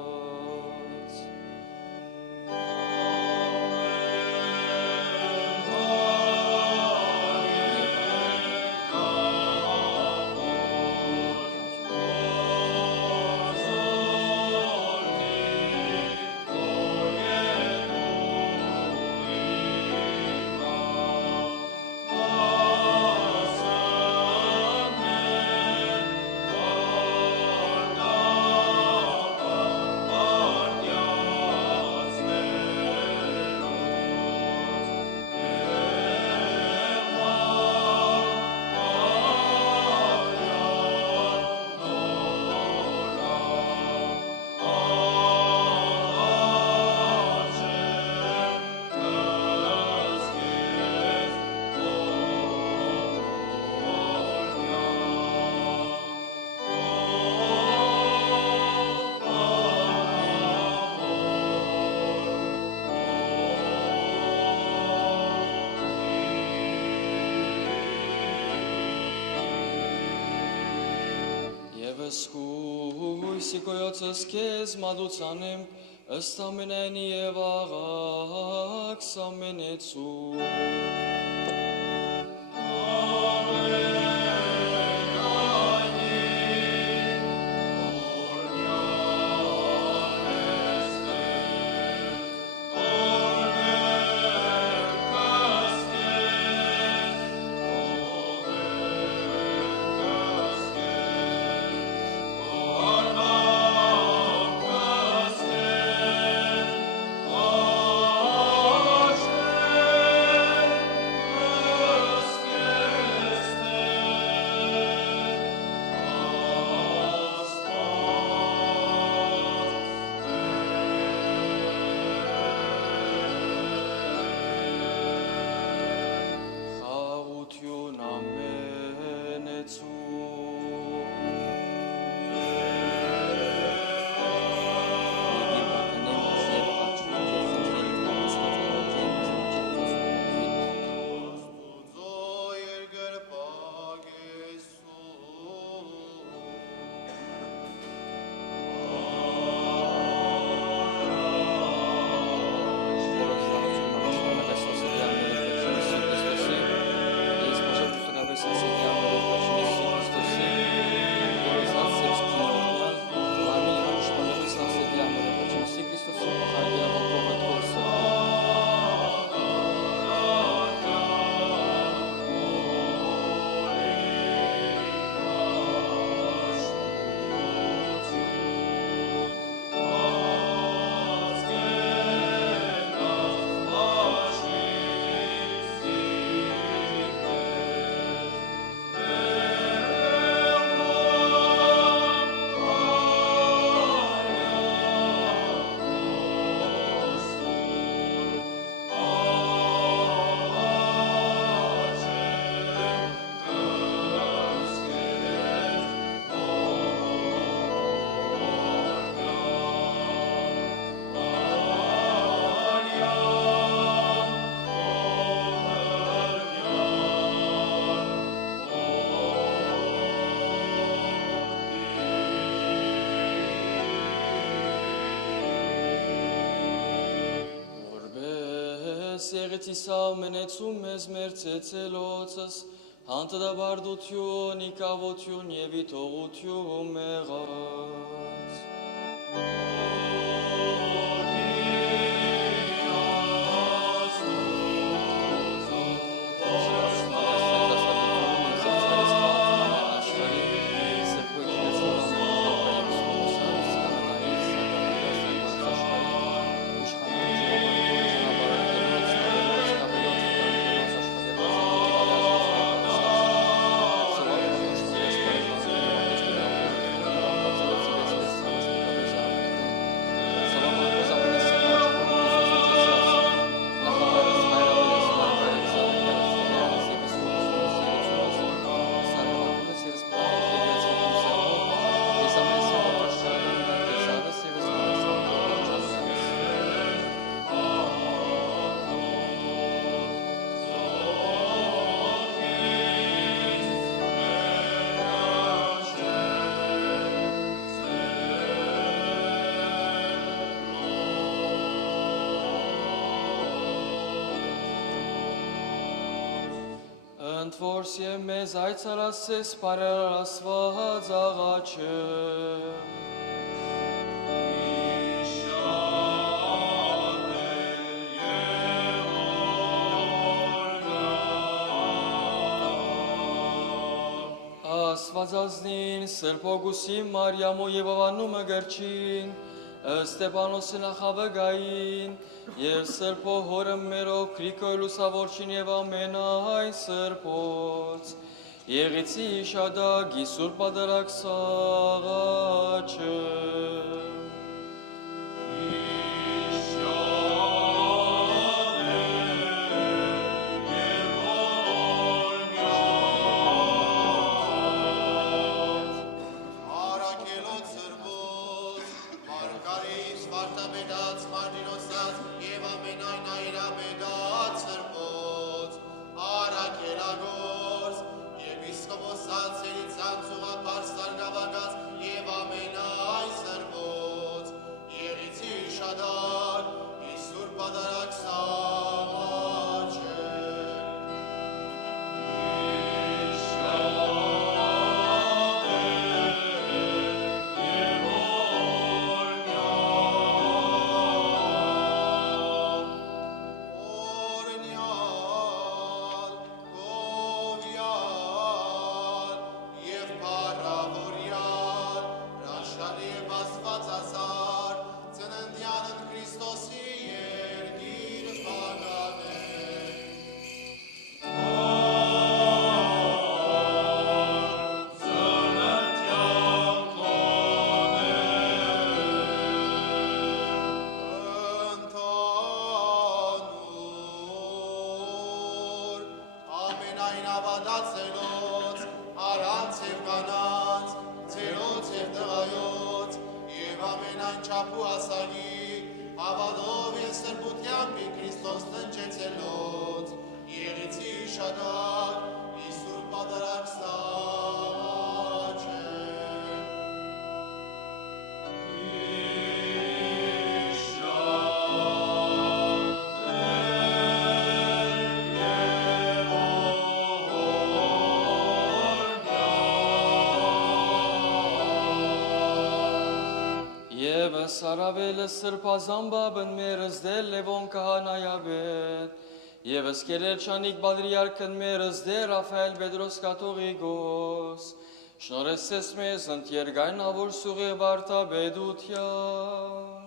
Հույսի կոյոցս կեզ մադուցանեմ, ըստ ամենայնի և աղաքս ամենեցու։ Սեղեցիս ամենեցում մեզ մեր ծեցելոցս, հանտդաբարդություն, իկավություն և իտողություն մեղած։ Ո Քրիստոս եւ մեզ այցարացես բարերասված աղաչը Աստվածազնին Սրբոգուսի Մարիամո եւ Ավանումը գրչին Ստեփանոսի նախավգային եւ Սրբո հորը մերով Քրիկո լուսավորչին եւ ամենայն Սրբոց Եղեցի իշադագի Սուրբ ադարակսաղաչը Սարավելը սրպազամբաբն մերս դել լևոն կահանայաբետ, Եվս կերերջանիկ բադրիարքն մերս դեր Ռաֆայել Պետրոս կաթողիկոս, Շնորհեցես մեզ ընտերգայն ավոր սուղի վարտաբեդության։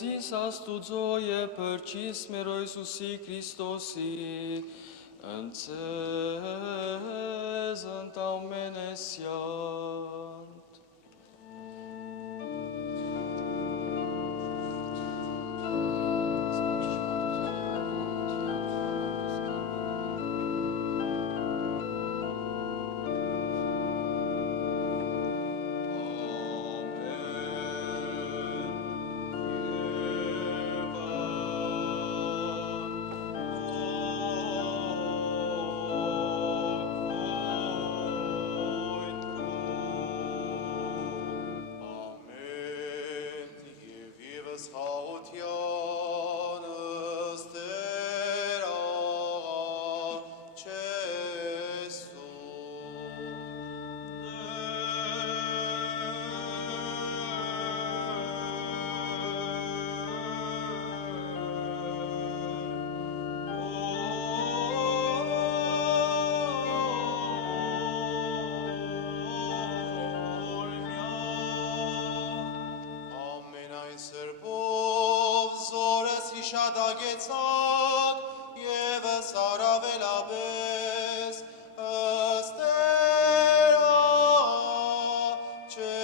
Աստվածիս Աստուծո եւ Փրկիս մեր Հիսուսի Քրիստոսի ընծեզ ընտամենեսյան Շատագեցակ եվս առավելապես ըստերա չեսուկ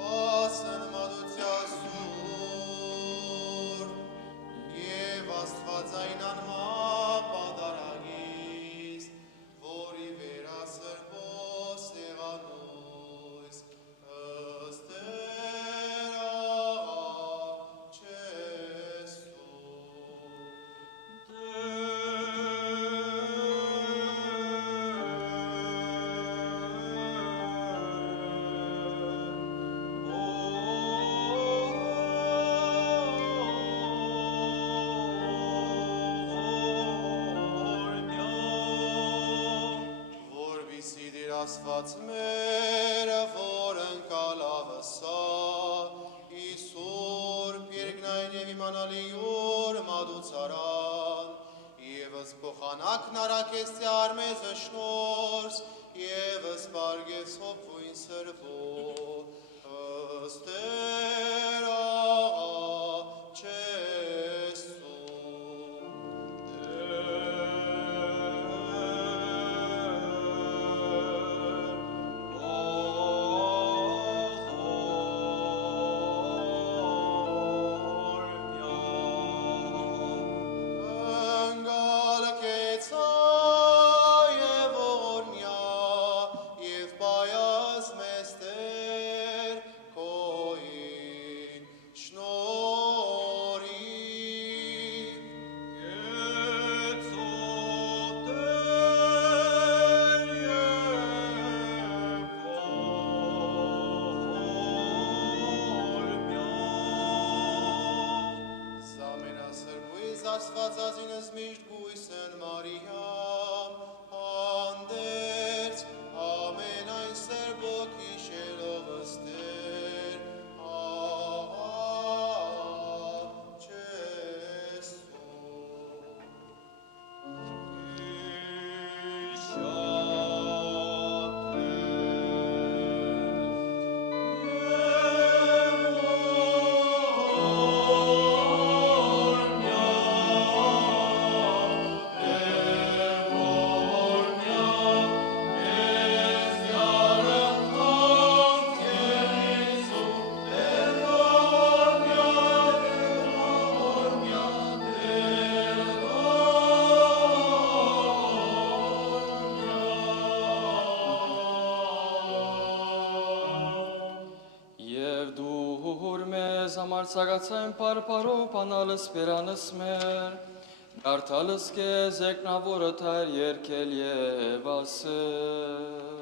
վասն մադուցյասուր Աստվածային անմա պադարագիս, որի վերասրբոս եղանույս, ըստերա Աստված մեր, որ ընկալավսա, Իսուրբ երկնային և իմանալիյուր մադուցարան, Եվս փոխանակն արակեսցի արմեզը շնորս, Եվս պարգեց հոպվույն սրբո, ըստերա Աստվածածինս միշտ գույսն Մարիամ, հանդերձ ամենայն սրբոք իշելով ըստեր, Համարձակացային պարպարով պանալս պերանս մեր, կարդալս կեզ եկնավորը թայր երկել և ասել։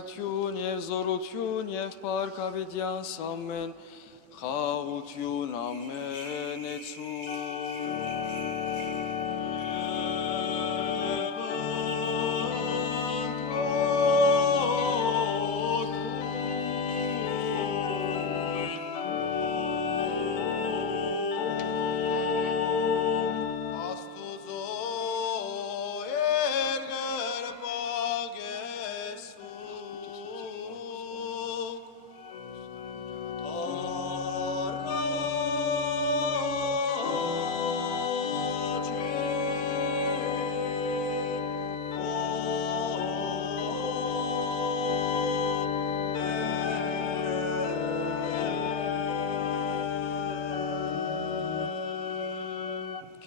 կարիթյուն և զորություն և պարկավիդյանս ամեն, խաղություն ամենեցուն։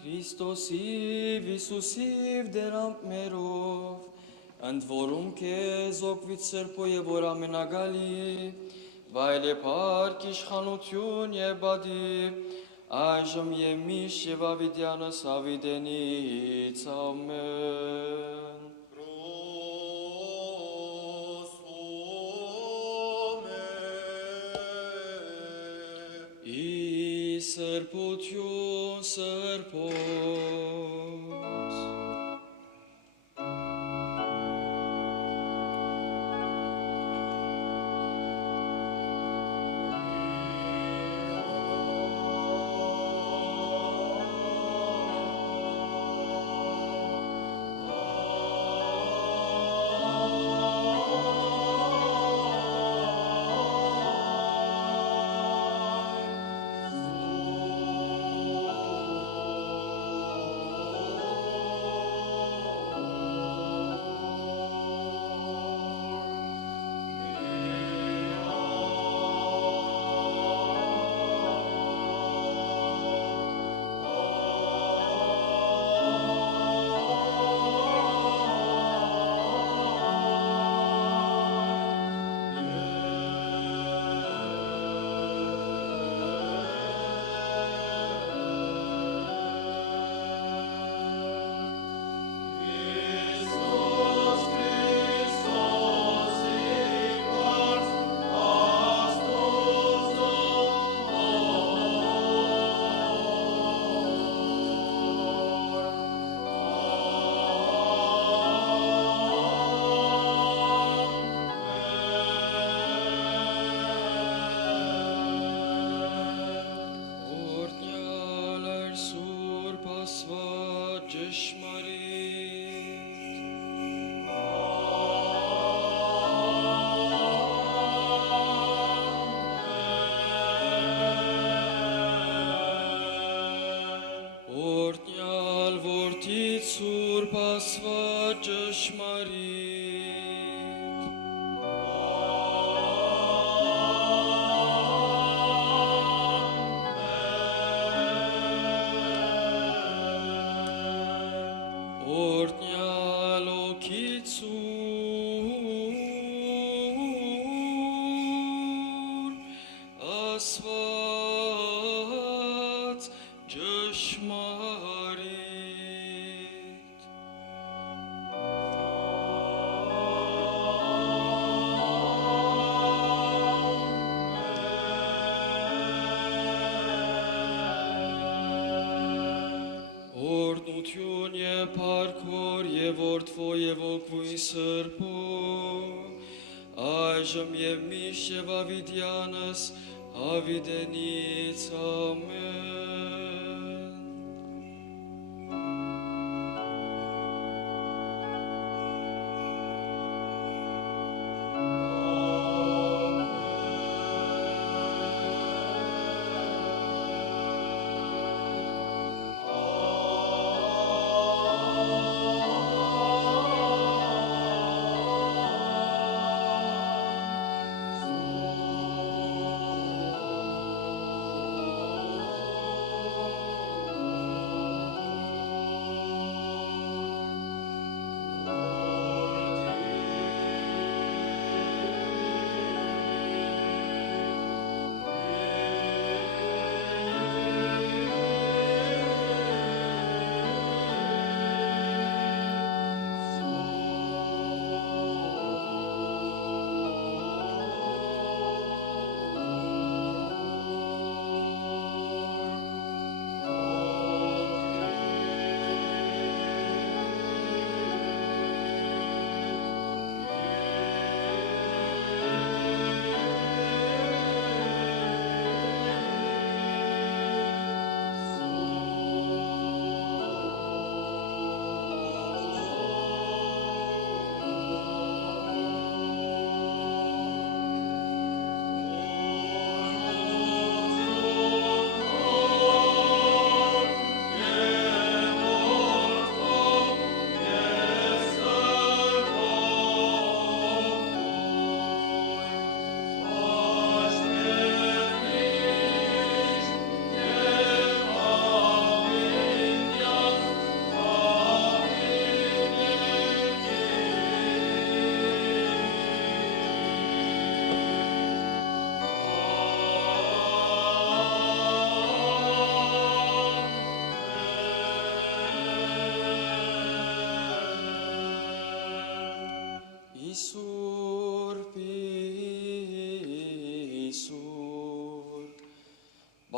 Քրիստոսիվ Հիսուսիվ դերանք մերով, ընդ որում քեզ օգվից սրբո և որ ամենագալի, վայլ է պարկ իշխանություն և բադի, այժմ և միշտ և ավիդյանս ավիդենից ամեն։ Ի սրբություն սրբոց։ Սուրբ Աստված ճշմարիտ։ Օրհնյալ օգից Սուրբ Աստված ճշմարիտ։ Օրհնություն և փառք Հոր և Որդվո և Հոգու Սրբո, այժմ և միշտ և ավիդյանս ավիդենից ամեն։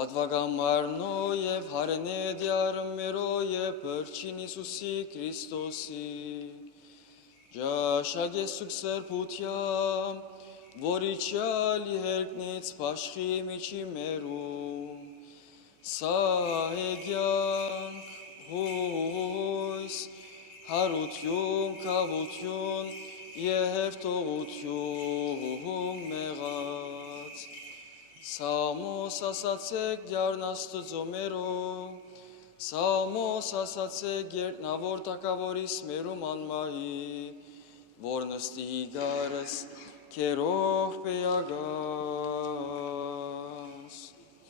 Պատվագամարնո և հարենեդյարմերո և պրչին Իսուսի Քրիստոսի Ճաշագեսուկ սրբությամբ, որ իջյալ երկնից պաշխի միջի մերում, սահեգյանք, հույս, հարություն, կավություն և թողություն մեղած, Սամոս ասացեք դյարնաստուծոմերում, Սամոս ասացեք երտնավոր տակավորիս մերում անմահի, որ նստի գարս կերող պեյագանս։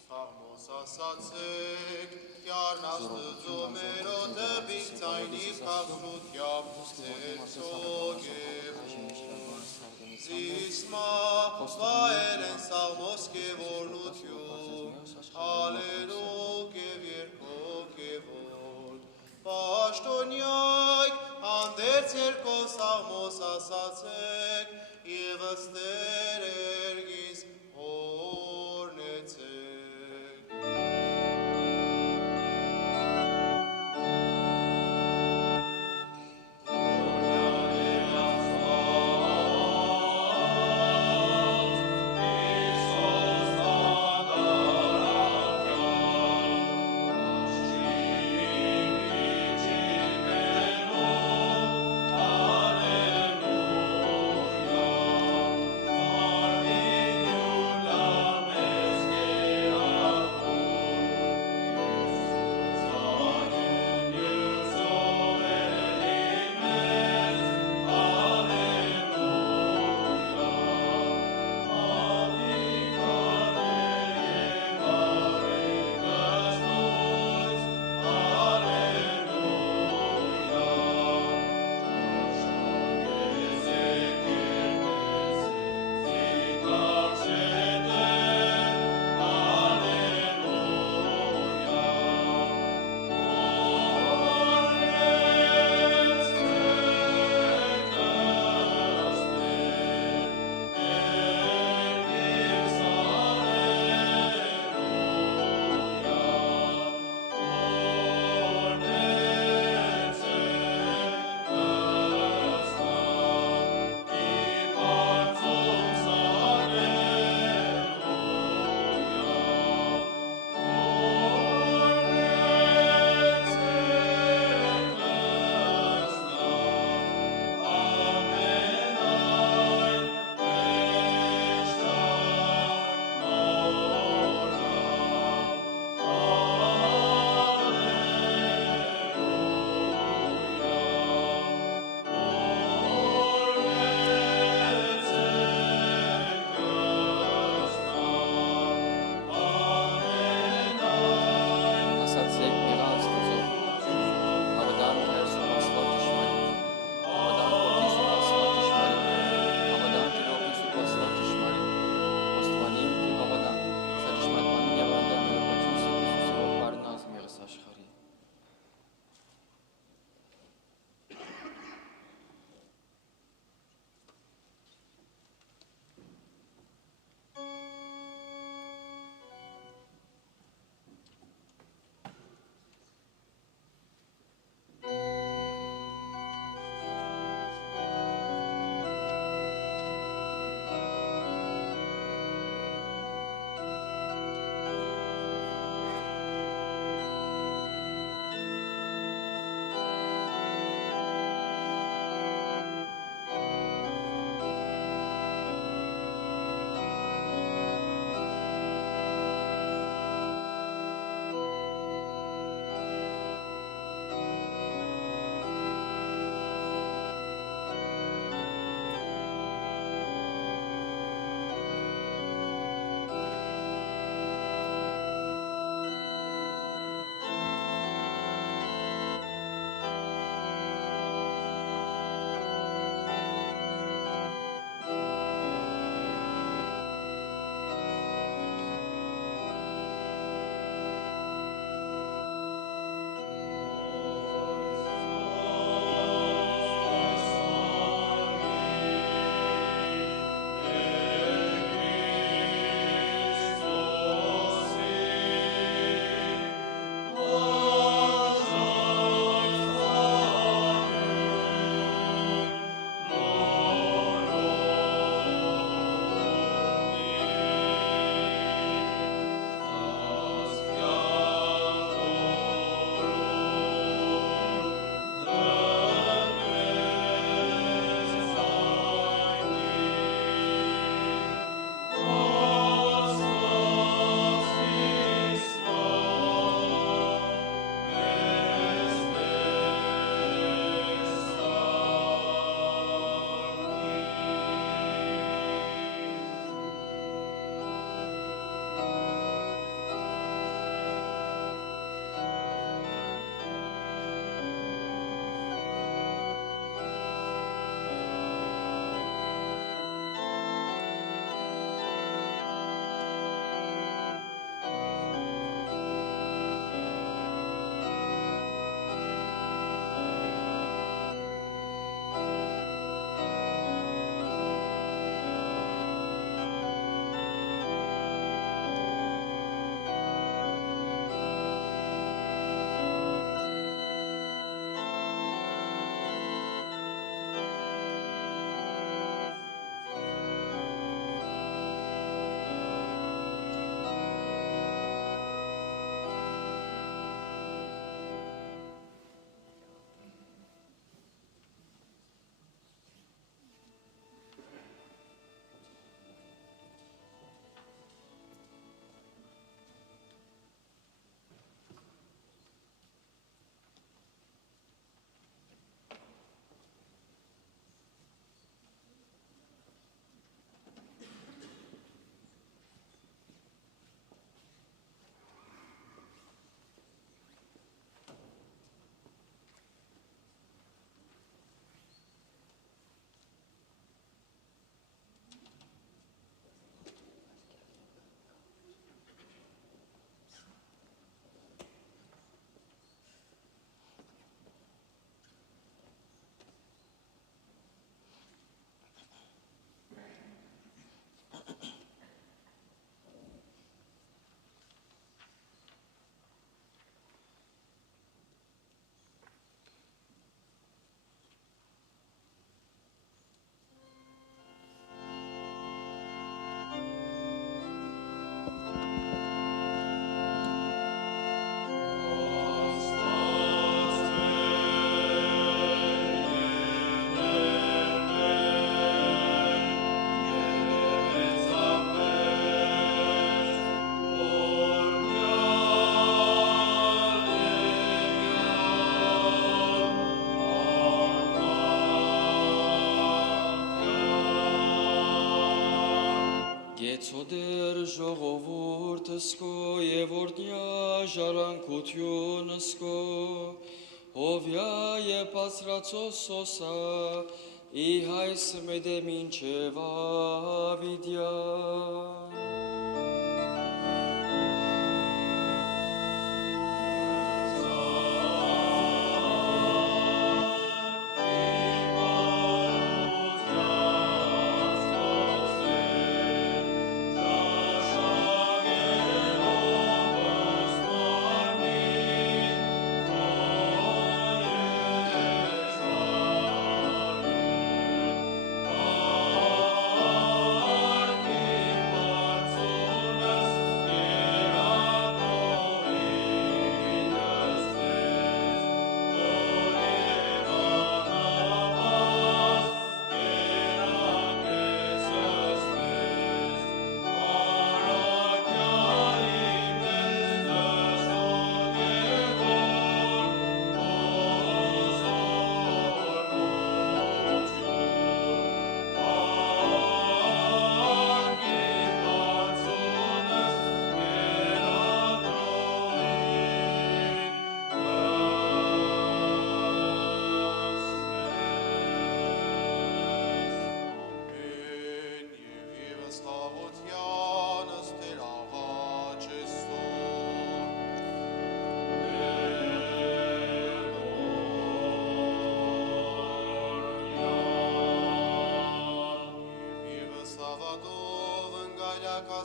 Սաղմոս ասացեք, դյարնաստուծոմերո դբիկ ձայնի փախրությամբ ծեցոգևոր, Զիսմա վայրեն սաղմոս կևորնություն, հալելուկ և երկոգևոր, պաշտոնյայք հանդերց երկով սաղմոս ասացեք, և ըստեր երգիս օրնեցեք։ Alleluia, Գեցոդեր ժողովուրդս քո եւ օրդյա ժառանգությունս քո Հովյա եւ բացրացոս սոսա ի հայս մեդե մինչեւ ավիդյա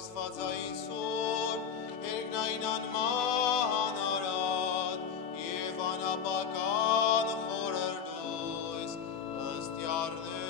Աստվածային սուր, երկնային անման արատ, և անապական խորրդույս, ըստյարն է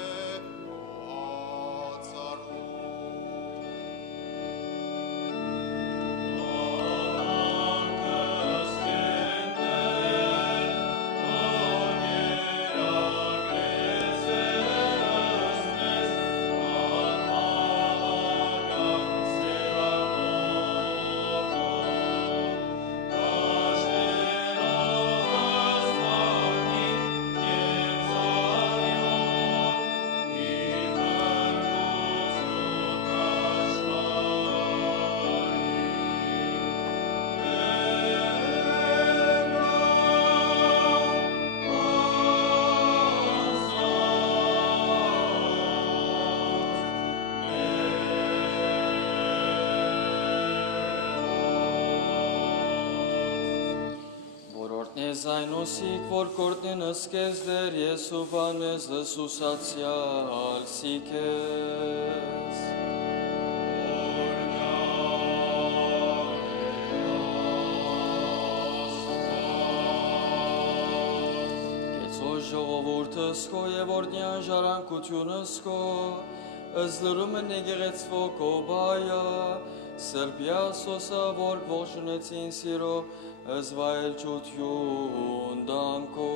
Զայնոսիկ, որ կորդեն ըսկես դեր ես ու բանես լսուսացյալ սիքես Կեցոս ժողովուրդս քո և օրդյան ժառանգությունս քո ըզլրում են եկեղեցվո քո բայա Սրբյա սոսա, որ ողջունեցին սիրո Զվայելչություն դանքո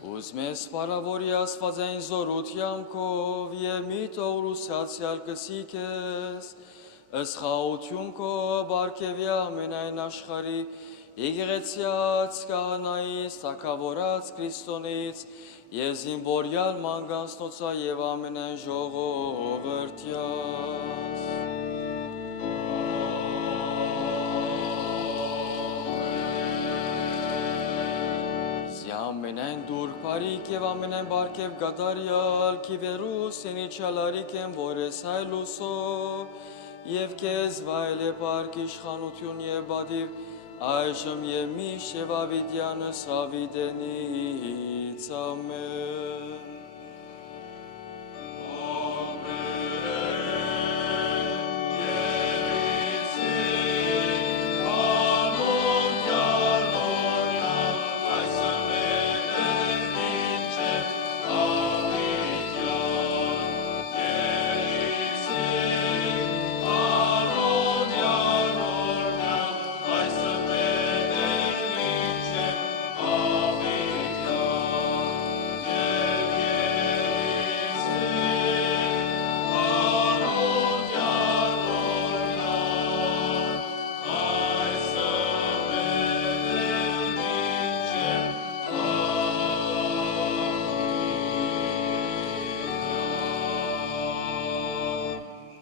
Դուզ մեզ պարավորի աստվածային զորությանքով և մի տողրուսացյալ կսիկ ես Ըսխաղություն քո բարգևյա ամենայն աշխարի Եկեղեցյաց կահանայից, թագավորած Քրիստոնից Եվ զինվորյալ մանգանցնոցա և ամենայն ժողովրդյաց Զի ամենայն դուր պարիք և ամենայն բարգև գադարյալ Կիվերուս ենիչալարիք եմ որ ես հայլուսո Եվ կեզ վայլ է պարք իշխանություն և բադիվ Այժմ և միշտ և ավիդյանս ավիդենից ամեն Amen.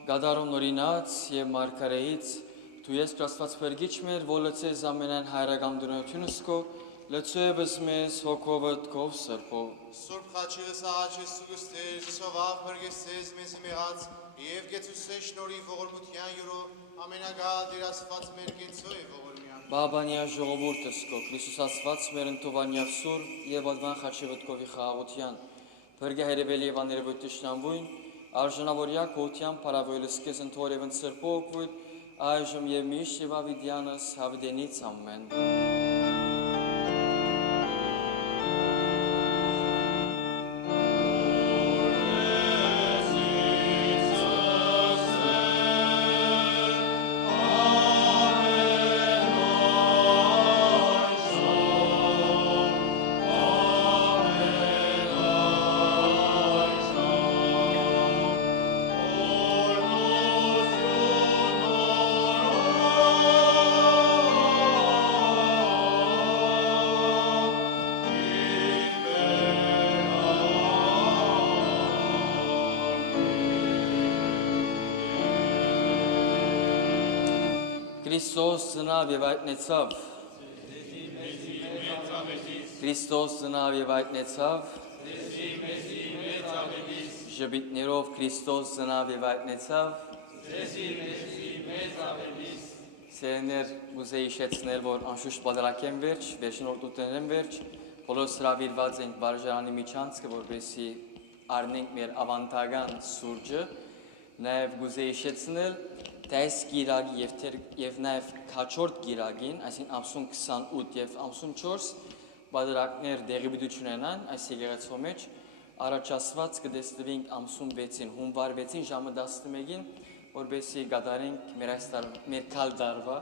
Գադարոն օրինաց եւ մարգարեից դու ես Աստված վերգիչ մեր ոլեցես ամենայն հայրական դրությունս քո լցեվս մեզ հոգովդ քով սրբով Սուրբ խաչիլս աղաչես սուգստեր սովաղ բրգեսես մեզի մեհաց եւ գեցուսե շնորհիվ ողորմության յուրո ամենագալ դեր Աստված մեր գեցո է ողորմյան Բաբանյա ժողովուրդս քո Քրիստոս Աստված մեր ընտովանյավ սուր եւ ադվան խաչիվդ քովի խաղաղության Բրգե հերևելի եւ աներևոյ տշնամբույն Արժանավորյա կոթյան պարավոյլս կեզ ընթորևն սրպոքվույն, այժմ և միշտ և ավիդյանս հավդենից ամեն։ Քրիստոս ծնավ և այտնեցավ, Քրիստոս ծնավ և այտնեցավ, ժպիտներով Քրիստոս ծնավ և այտնեցավ, Սերներ ուզեի իշեցնել, որ անշուշտ բادرակ եմ վերջ, վերջին օրտուտեն եմ վերջ, բոլորս հրավիրված ենք բարժարանի միջանցքը, որպեսզի առնենք մեր ավանդական սուրճը, նաև ուզեի իշեցնել, թե այս գիրագի և նաև քաջորդ գիրագին, այսինքն ամսուն 28 և ամսուն 4 բادرակներ դեղիբդություն ունենան այս եկեղեցու մեջ, առաջացված կտեսնվենք ամսուն 6-ին, հունվար 6-ին ժամը 11-ին, որպեսզի գադարենք մեր քալ դարվա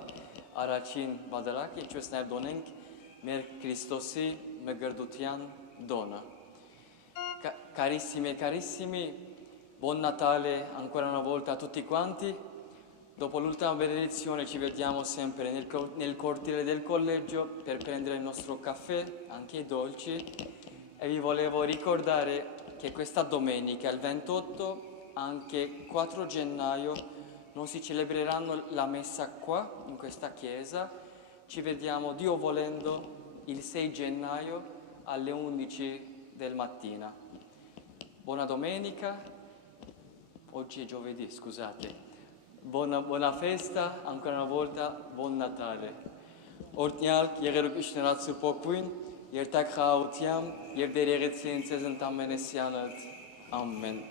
առաջին բادرակը, ինչպես նաև դոնենք մեր Քրիստոսի մգրդության դոնը։ Carissimi, buon Natale ancora una volta a tutti quanti. Dopo l'ultima benedizione ci vediamo sempre nel cortile del collegio per prendere il nostro caffè, anche i dolci, e vi volevo ricordare che questa domenica, il 28, anche 4 gennaio, non si celebreranno la messa qua, in questa chiesa. Ci vediamo, Dio volendo, il 6 gennaio alle 11 del mattina. Buona domenica, oggi è giovedì, scusate. Buona festa, ancora una volta, buon Natale. Օրտնյալ եղերուկ իշներած սրպոքույն, երտակ խաղաղությամբ և դեր եղեցին ծեզ ընտամենեսյանըտ, ամեն։